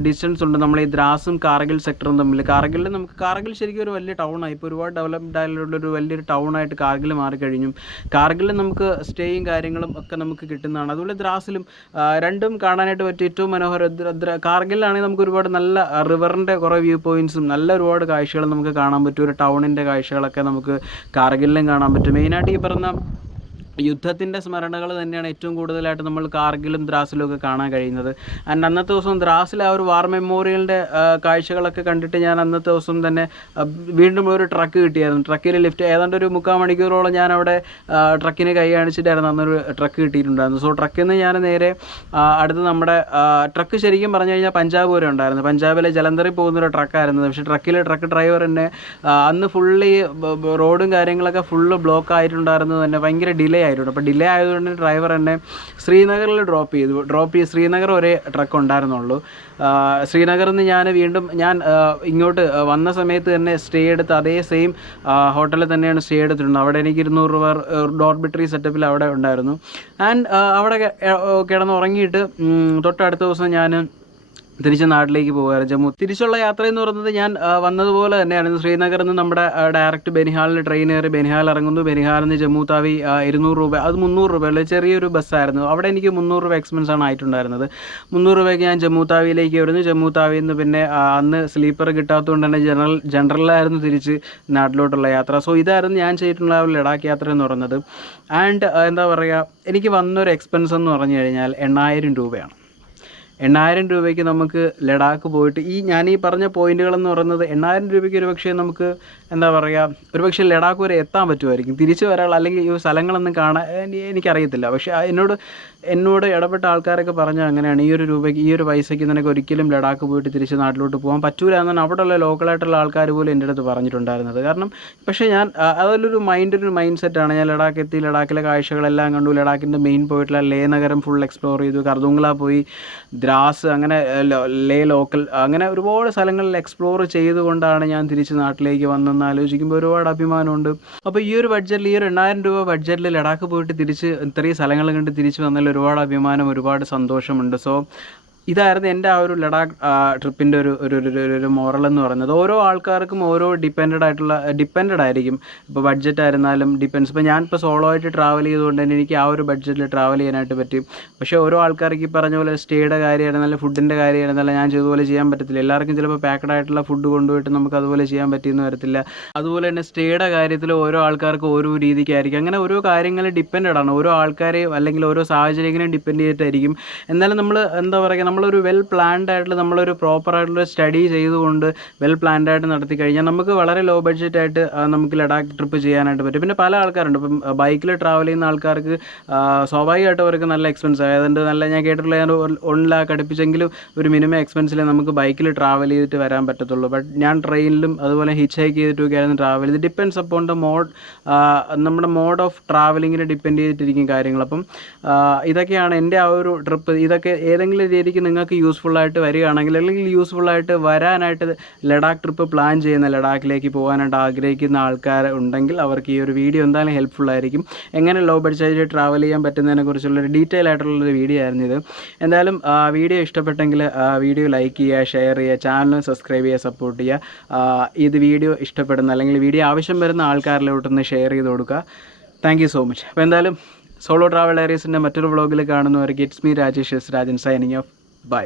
ഡിസ്റ്റൻസ് ഉണ്ട് നമ്മൾ ഈ ദ്രാസും കാർഗിൽ സെക്ടറും തമ്മിൽ കാർഗിലിൽ നമുക്ക് കാർഗിൽ ശരിക്കും ഒരു വലിയ ടൗണാണ് ഇപ്പോൾ ഒരുപാട് ഡെവലപ്ഡ് ആയിട്ടുള്ള ഒരു വലിയൊരു ടൗണായിട്ട് കാർഗിൽ മാറിക്കഴിഞ്ഞു കാർഗിലിൽ നമുക്ക് സ്റ്റേയും കാര്യങ്ങളും ഒക്കെ നമുക്ക് കിട്ടുന്നതാണ്. അതുപോലെ ദ്രാസിലും രണ്ടും കാണാനായിട്ട് പറ്റിയ ഏറ്റവും മനോഹര കാർഗിലാണെങ്കിൽ നമുക്ക് ഒരുപാട് നല്ല റിവറിന്റെ കുറേ വ്യൂ പോയിന്റ്സും നല്ല ഒരുപാട് കാഴ്ചകൾ നമുക്ക് കാണാൻ പറ്റും. ഒരു ടൗണിന്റെ കാഴ്ചകളൊക്കെ നമുക്ക് കാർഗിലിലും കാണാൻ പറ്റും. മെയിനായിട്ട് ഈ പറഞ്ഞ യുദ്ധത്തിന്റെ സ്മരണകൾ തന്നെയാണ് ഏറ്റവും കൂടുതലായിട്ട് നമ്മൾ കാർഗിലും ദ്രാസിലും ഒക്കെ കാണാൻ കഴിയുന്നത്. ആൻഡ് അന്നത്തെ ദിവസം ദ്രാസിലെ ആ ഒരു വാർ മെമ്മോറിയലിന്റെ കാഴ്ചകളൊക്കെ കണ്ടിട്ട് ഞാൻ അന്നത്തെ ദിവസം തന്നെ വീണ്ടും ഒരു ട്രക്ക് കിട്ടിയായിരുന്നു. ട്രക്കിൽ ലിഫ്റ്റ് ഏതാണ്ട് ഒരു മുക്കാൽ മണിക്കൂറോളം ഞാൻ അവിടെ ട്രക്കിനെ കൈ കാണിച്ചിട്ടായിരുന്നു അന്നൊരു ട്രക്ക് കിട്ടിയിട്ടുണ്ടായിരുന്നു സോ ട്രക്കിൽ നിന്ന് ഞാൻ നേരെ അടുത്ത് നമ്മുടെ ട്രക്ക് ശരിക്കും പറഞ്ഞു കഴിഞ്ഞാൽ പഞ്ചാബ് വരെ ഉണ്ടായിരുന്നു. പഞ്ചാബിലെ ജലന്ധറിൽ പോകുന്നൊരു ട്രക്കായിരുന്നു പക്ഷേ ട്രക്കിലെ ട്രക്ക് ഡ്രൈവർ തന്നെ അന്ന് ഫുള്ളി റോഡും കാര്യങ്ങളൊക്കെ ഫുള്ള് ബ്ലോക്ക് ആയിട്ടുണ്ടായിരുന്നു തന്നെ ഭയങ്കര ഡിലേ ആയിട്ടുണ്ട്. അപ്പോൾ ഡിലേ ആയതുകൊണ്ട് ഡ്രൈവർ എന്നെ ശ്രീനഗറിൽ ഡ്രോപ്പ് ചെയ്തു. ഡ്രോപ്പ് ചെയ്ത് ശ്രീനഗർ ഒരേ ട്രക്ക് ഉണ്ടായിരുന്നുള്ളൂ. ശ്രീനഗറിൽ നിന്ന് ഞാൻ വീണ്ടും ഞാൻ ഇങ്ങോട്ട് വന്ന സമയത്ത് തന്നെ സ്റ്റേ എടുത്ത് അതേ സെയിം ഹോട്ടലിൽ തന്നെയാണ് സ്റ്റേ എടുത്തിട്ടുണ്ട് അവിടെ എനിക്ക് ഇരുന്നൂറ് രൂപ ഡോർബിറ്ററി സെറ്റപ്പിൽ അവിടെ ഉണ്ടായിരുന്നു. ആൻഡ് അവിടെ കിടന്ന് ഉറങ്ങിയിട്ട് തൊട്ടടുത്ത ദിവസം ഞാൻ തിരിച്ച് നാട്ടിലേക്ക് പോകുമായിരുന്നു ജമ്മു തിരിച്ചുള്ള യാത്ര എന്ന് പറയുന്നത് ഞാൻ വന്നതുപോലെ തന്നെയാണ്. ശ്രീനഗറിൽ നിന്ന് നമ്മുടെ ഡയറക്റ്റ് ബെനിഹാളിൽ ട്രെയിൻ കയറി ബനിഹാൽ ഇറങ്ങുന്നു. ബനിഹാലിൽ നിന്ന് ജമ്മു താവി ഇരുന്നൂറ് രൂപ അത് മുന്നൂറ് രൂപ അല്ലെങ്കിൽ ചെറിയൊരു ബസ്സായിരുന്നു. അവിടെ എനിക്ക് മുന്നൂറ് രൂപ എക്സ്പെൻസ് ആണ് ആയിട്ടുണ്ടായിരുന്നത്. മുന്നൂറ് രൂപയ്ക്ക് ഞാൻ ജമ്മു താവിയിലേക്ക് വരുന്നു. ജമ്മു താവിയിൽ നിന്ന് പിന്നെ അന്ന് സ്ലീപ്പർ കിട്ടാത്തതുകൊണ്ട് തന്നെ ജനറൽ ജനറലായിരുന്നു തിരിച്ച് നാട്ടിലോട്ടുള്ള യാത്ര. സോ ഇതായിരുന്നു ഞാൻ ചെയ്തിട്ടുള്ള ഒരു ലഡാക്ക് യാത്ര എന്ന് പറയുന്നത്. ആൻഡ് എന്താ പറയുക എനിക്ക് വന്നൊരു എക്സ്പെൻസ് എന്ന് പറഞ്ഞു കഴിഞ്ഞാൽ എണ്ണായിരം രൂപയാണ്. എണ്ണായിരം രൂപയ്ക്ക് നമുക്ക് ലഡാക്ക് പോയിട്ട് ഈ ഞാൻ ഈ പറഞ്ഞ പോയിന്റുകളെന്ന് പറയുന്നത് എണ്ണായിരം രൂപയ്ക്ക് ഒരു പക്ഷേ നമുക്ക് എന്താ പറയുക ഒരു പക്ഷേ ലഡാക്ക് വരെ എത്താൻ പറ്റുമായിരിക്കും. തിരിച്ചു വരാനുള്ള അല്ലെങ്കിൽ ഈ സ്ഥലങ്ങളൊന്നും കാണാൻ എനി- എനിക്കറിയത്തില്ല. പക്ഷേ എന്നോട് എന്നോട് ഇടപെട്ട ആൾക്കാരൊക്കെ പറഞ്ഞ അങ്ങനെയാണ്. ഈ ഒരു രൂപയ്ക്ക് ഈ ഒരു പൈസയ്ക്ക് നിനക്ക് ഒരിക്കലും ലഡാക്ക് പോയിട്ട് തിരിച്ച് നാട്ടിലോട്ട് പോകാൻ പറ്റൂല എന്നാണ് അവിടെയുള്ള ലോക്കലായിട്ടുള്ള ആൾക്കാർ പോലും എന്റെ അടുത്ത് പറഞ്ഞിട്ടുണ്ടായിരുന്നത്. കാരണം പക്ഷേ ഞാൻ അതിലൊരു മൈൻഡ് ഒരു മൈൻഡ് സെറ്റാണ് ഞാൻ ലഡാക്ക് എത്തി ലഡാക്കിലെ കാഴ്ചകളെല്ലാം കണ്ടു. ലഡാക്കിന്റെ മെയിൻ പോയിട്ടുള്ള ലേ നഗരം ഫുൾ എക്സ്പ്ലോർ ചെയ്തു. കർദുങ്ല പോയി ദ്രാസ് അങ്ങനെ ലേ ലോക്കൽ അങ്ങനെ ഒരുപാട് സ്ഥലങ്ങളിൽ എക്സ്പ്ലോർ ചെയ്തുകൊണ്ടാണ് ഞാൻ തിരിച്ച് നാട്ടിലേക്ക് വന്നെന്ന് ആലോചിക്കുമ്പോൾ ഒരുപാട് അഭിമാനമുണ്ട്. അപ്പോൾ ഈ ഒരു ബഡ്ജറ്റിൽ ഈ ഒരു എണ്ണായിരം രൂപ ബഡ്ജറ്റിൽ ലഡാക്ക് പോയിട്ട് തിരിച്ച് ഇത്രയും സ്ഥലങ്ങൾ കണ്ട് തിരിച്ച് വന്നതിൽ ഒരുപാട് അഭിമാനം ഒരുപാട് സന്തോഷമുണ്ട്. സോ ഇതായിരുന്നു എന്റെ ആ ഒരു ലഡാക്ക് ട്രിപ്പിന്റെ ഒരു ഒരു ഒരു- മോറൽ എന്ന് പറയുന്നത്. ഓരോ ആൾക്കാർക്കും ഓരോ ഡിപ്പെൻഡഡ് ആയിട്ടുള്ള ഡിപ്പെൻഡഡ് ആയിരിക്കും. ഇപ്പോൾ ബഡ്ജറ്റ് ആയിരുന്നാലും ഡിപ്പെൻസ് ഇപ്പോൾ ഞാൻ ഇപ്പോൾ സോളോ ആയിട്ട് ട്രാവൽ ചെയ്തുകൊണ്ട് തന്നെ എനിക്ക് ആ ഒരു ബഡ്ജറ്റിൽ ട്രാവൽ ചെയ്യാനായിട്ട് പറ്റും. പക്ഷേ ഓരോ ആൾക്കാർക്ക് ഈ പറഞ്ഞ പോലെ സ്റ്റേയുടെ കാര്യമായിരുന്നാലും ഫുഡിന്റെ കാര്യമായിരുന്നാലും ഞാൻ ചെയ്തതുപോലെ ചെയ്യാൻ പറ്റത്തില്ല. എല്ലാവർക്കും ചിലപ്പോൾ പാക്കഡ് ആയിട്ടുള്ള ഫുഡ് കൊണ്ടുപോയിട്ട് നമുക്ക് അതുപോലെ ചെയ്യാൻ പറ്റിയെന്ന് വരത്തില്ല. അതുപോലെ തന്നെ സ്റ്റേയുടെ കാര്യത്തിൽ ഓരോ ആൾക്കാർക്കും ഓരോ രീതിക്കായിരിക്കും. അങ്ങനെ ഓരോ കാര്യങ്ങൾ ഡിപ്പെൻഡഡ് ആണ്. ഓരോ ആൾക്കാരെയും അല്ലെങ്കിൽ ഓരോ സാഹചര്യങ്ങളെയും ഡിപ്പെൻഡ് ചെയ്തിട്ടായിരിക്കും. എന്നാലും നമ്മൾ എന്താ പറയുക നമ്മളൊരു വെൽ പ്ലാൻഡ് ആയിട്ടുള്ള നമ്മളൊരു പ്രോപ്പർ ആയിട്ടുള്ള സ്റ്റഡി ചെയ്തുകൊണ്ട് വെൽ പ്ലാൻഡ് ആയിട്ട് നടത്തി കഴിഞ്ഞാൽ നമുക്ക് വളരെ ലോ ബഡ്ജറ്റ് ആയിട്ട് നമുക്ക് ലഡാക്ക് ട്രിപ്പ് ചെയ്യാനായിട്ട് പറ്റും. പിന്നെ പല ആൾക്കാരുണ്ട്. ഇപ്പം ബൈക്കിൽ ട്രാവൽ ചെയ്യുന്ന ആൾക്കാർക്ക് സ്വാഭാവികമായിട്ട് അവർക്ക് നല്ല എക്സ്പെൻസ് ആയതുകൊണ്ട് നല്ല ഞാൻ കേട്ടിട്ടുള്ള ഞാൻ വൺ ലാക്ക് അടുപ്പിച്ചെങ്കിലും ഒരു മിനിമം എക്സ്പെൻസിൽ നമുക്ക് ബൈക്കിൽ ട്രാവൽ ചെയ്തിട്ട് വരാൻ പറ്റത്തുള്ളൂ. ബട്ട് ഞാൻ ട്രെയിനിലും അതുപോലെ ഹിച്ച് ഹൈക്ക് ചെയ്തിട്ടൊക്കെ ആയിരുന്നു ട്രാവൽ ഇത് ഡിപ്പെൻസ് അപ്പോൺ മോഡ് നമ്മുടെ മോഡ് ഓഫ് ട്രാവലിങ്ങിനെ ഡിപ്പെൻഡ് ചെയ്തിട്ടിരിക്കും കാര്യങ്ങൾ. അപ്പം ഇതൊക്കെയാണ് എന്റെ ആ ഒരു ട്രിപ്പ് ഇതൊക്കെ ഏതെങ്കിലും രീതിക്ക് നിങ്ങൾക്ക് യൂസ്ഫുൾ ആയിട്ട് വരികയാണെങ്കിൽ അല്ലെങ്കിൽ യൂസ്ഫുൾ ആയിട്ട് വരാനായിട്ട് ലഡാക്ക് ട്രിപ്പ് പ്ലാൻ ചെയ്യുന്ന ലഡാക്കിലേക്ക് പോകാനായിട്ട് ആഗ്രഹിക്കുന്ന ആൾക്കാർ ഉണ്ടെങ്കിൽ അവർക്ക് ഈ ഒരു വീഡിയോ എന്തായാലും ഹെൽപ്ഫുൾ ആയിരിക്കും. എങ്ങനെ ലോ ബഡ്ജറ്റിൽ ട്രാവൽ ചെയ്യാൻ പറ്റുന്നതിനെ കുറിച്ചുള്ളൊരു ഡീറ്റെയിൽ ആയിട്ടുള്ളൊരു വീഡിയോ ആയിരുന്നു ഇത്. എന്തായാലും വീഡിയോ ഇഷ്ടപ്പെട്ടെങ്കിൽ വീഡിയോ ലൈക്ക് ചെയ്യുക ഷെയർ ചെയ്യുക ചാനലും സബ്സ്ക്രൈബ് ചെയ്യുക സപ്പോർട്ട് ചെയ്യുക. ഇത് വീഡിയോ ഇഷ്ടപ്പെടുന്ന അല്ലെങ്കിൽ വീഡിയോ ആവശ്യം വരുന്ന ആൾക്കാരിലോട്ടൊന്ന് ഷെയർ ചെയ്ത് കൊടുക്കുക. താങ്ക് സോ മച്ച് അപ്പോൾ എന്തായാലും സോളോ ട്രാവൽ ഏരീസിന്റെ മറ്റൊരു വ്ളോഗിൽ കാണുന്നവർക്ക് it's me Rajesh S Rajan signing off bye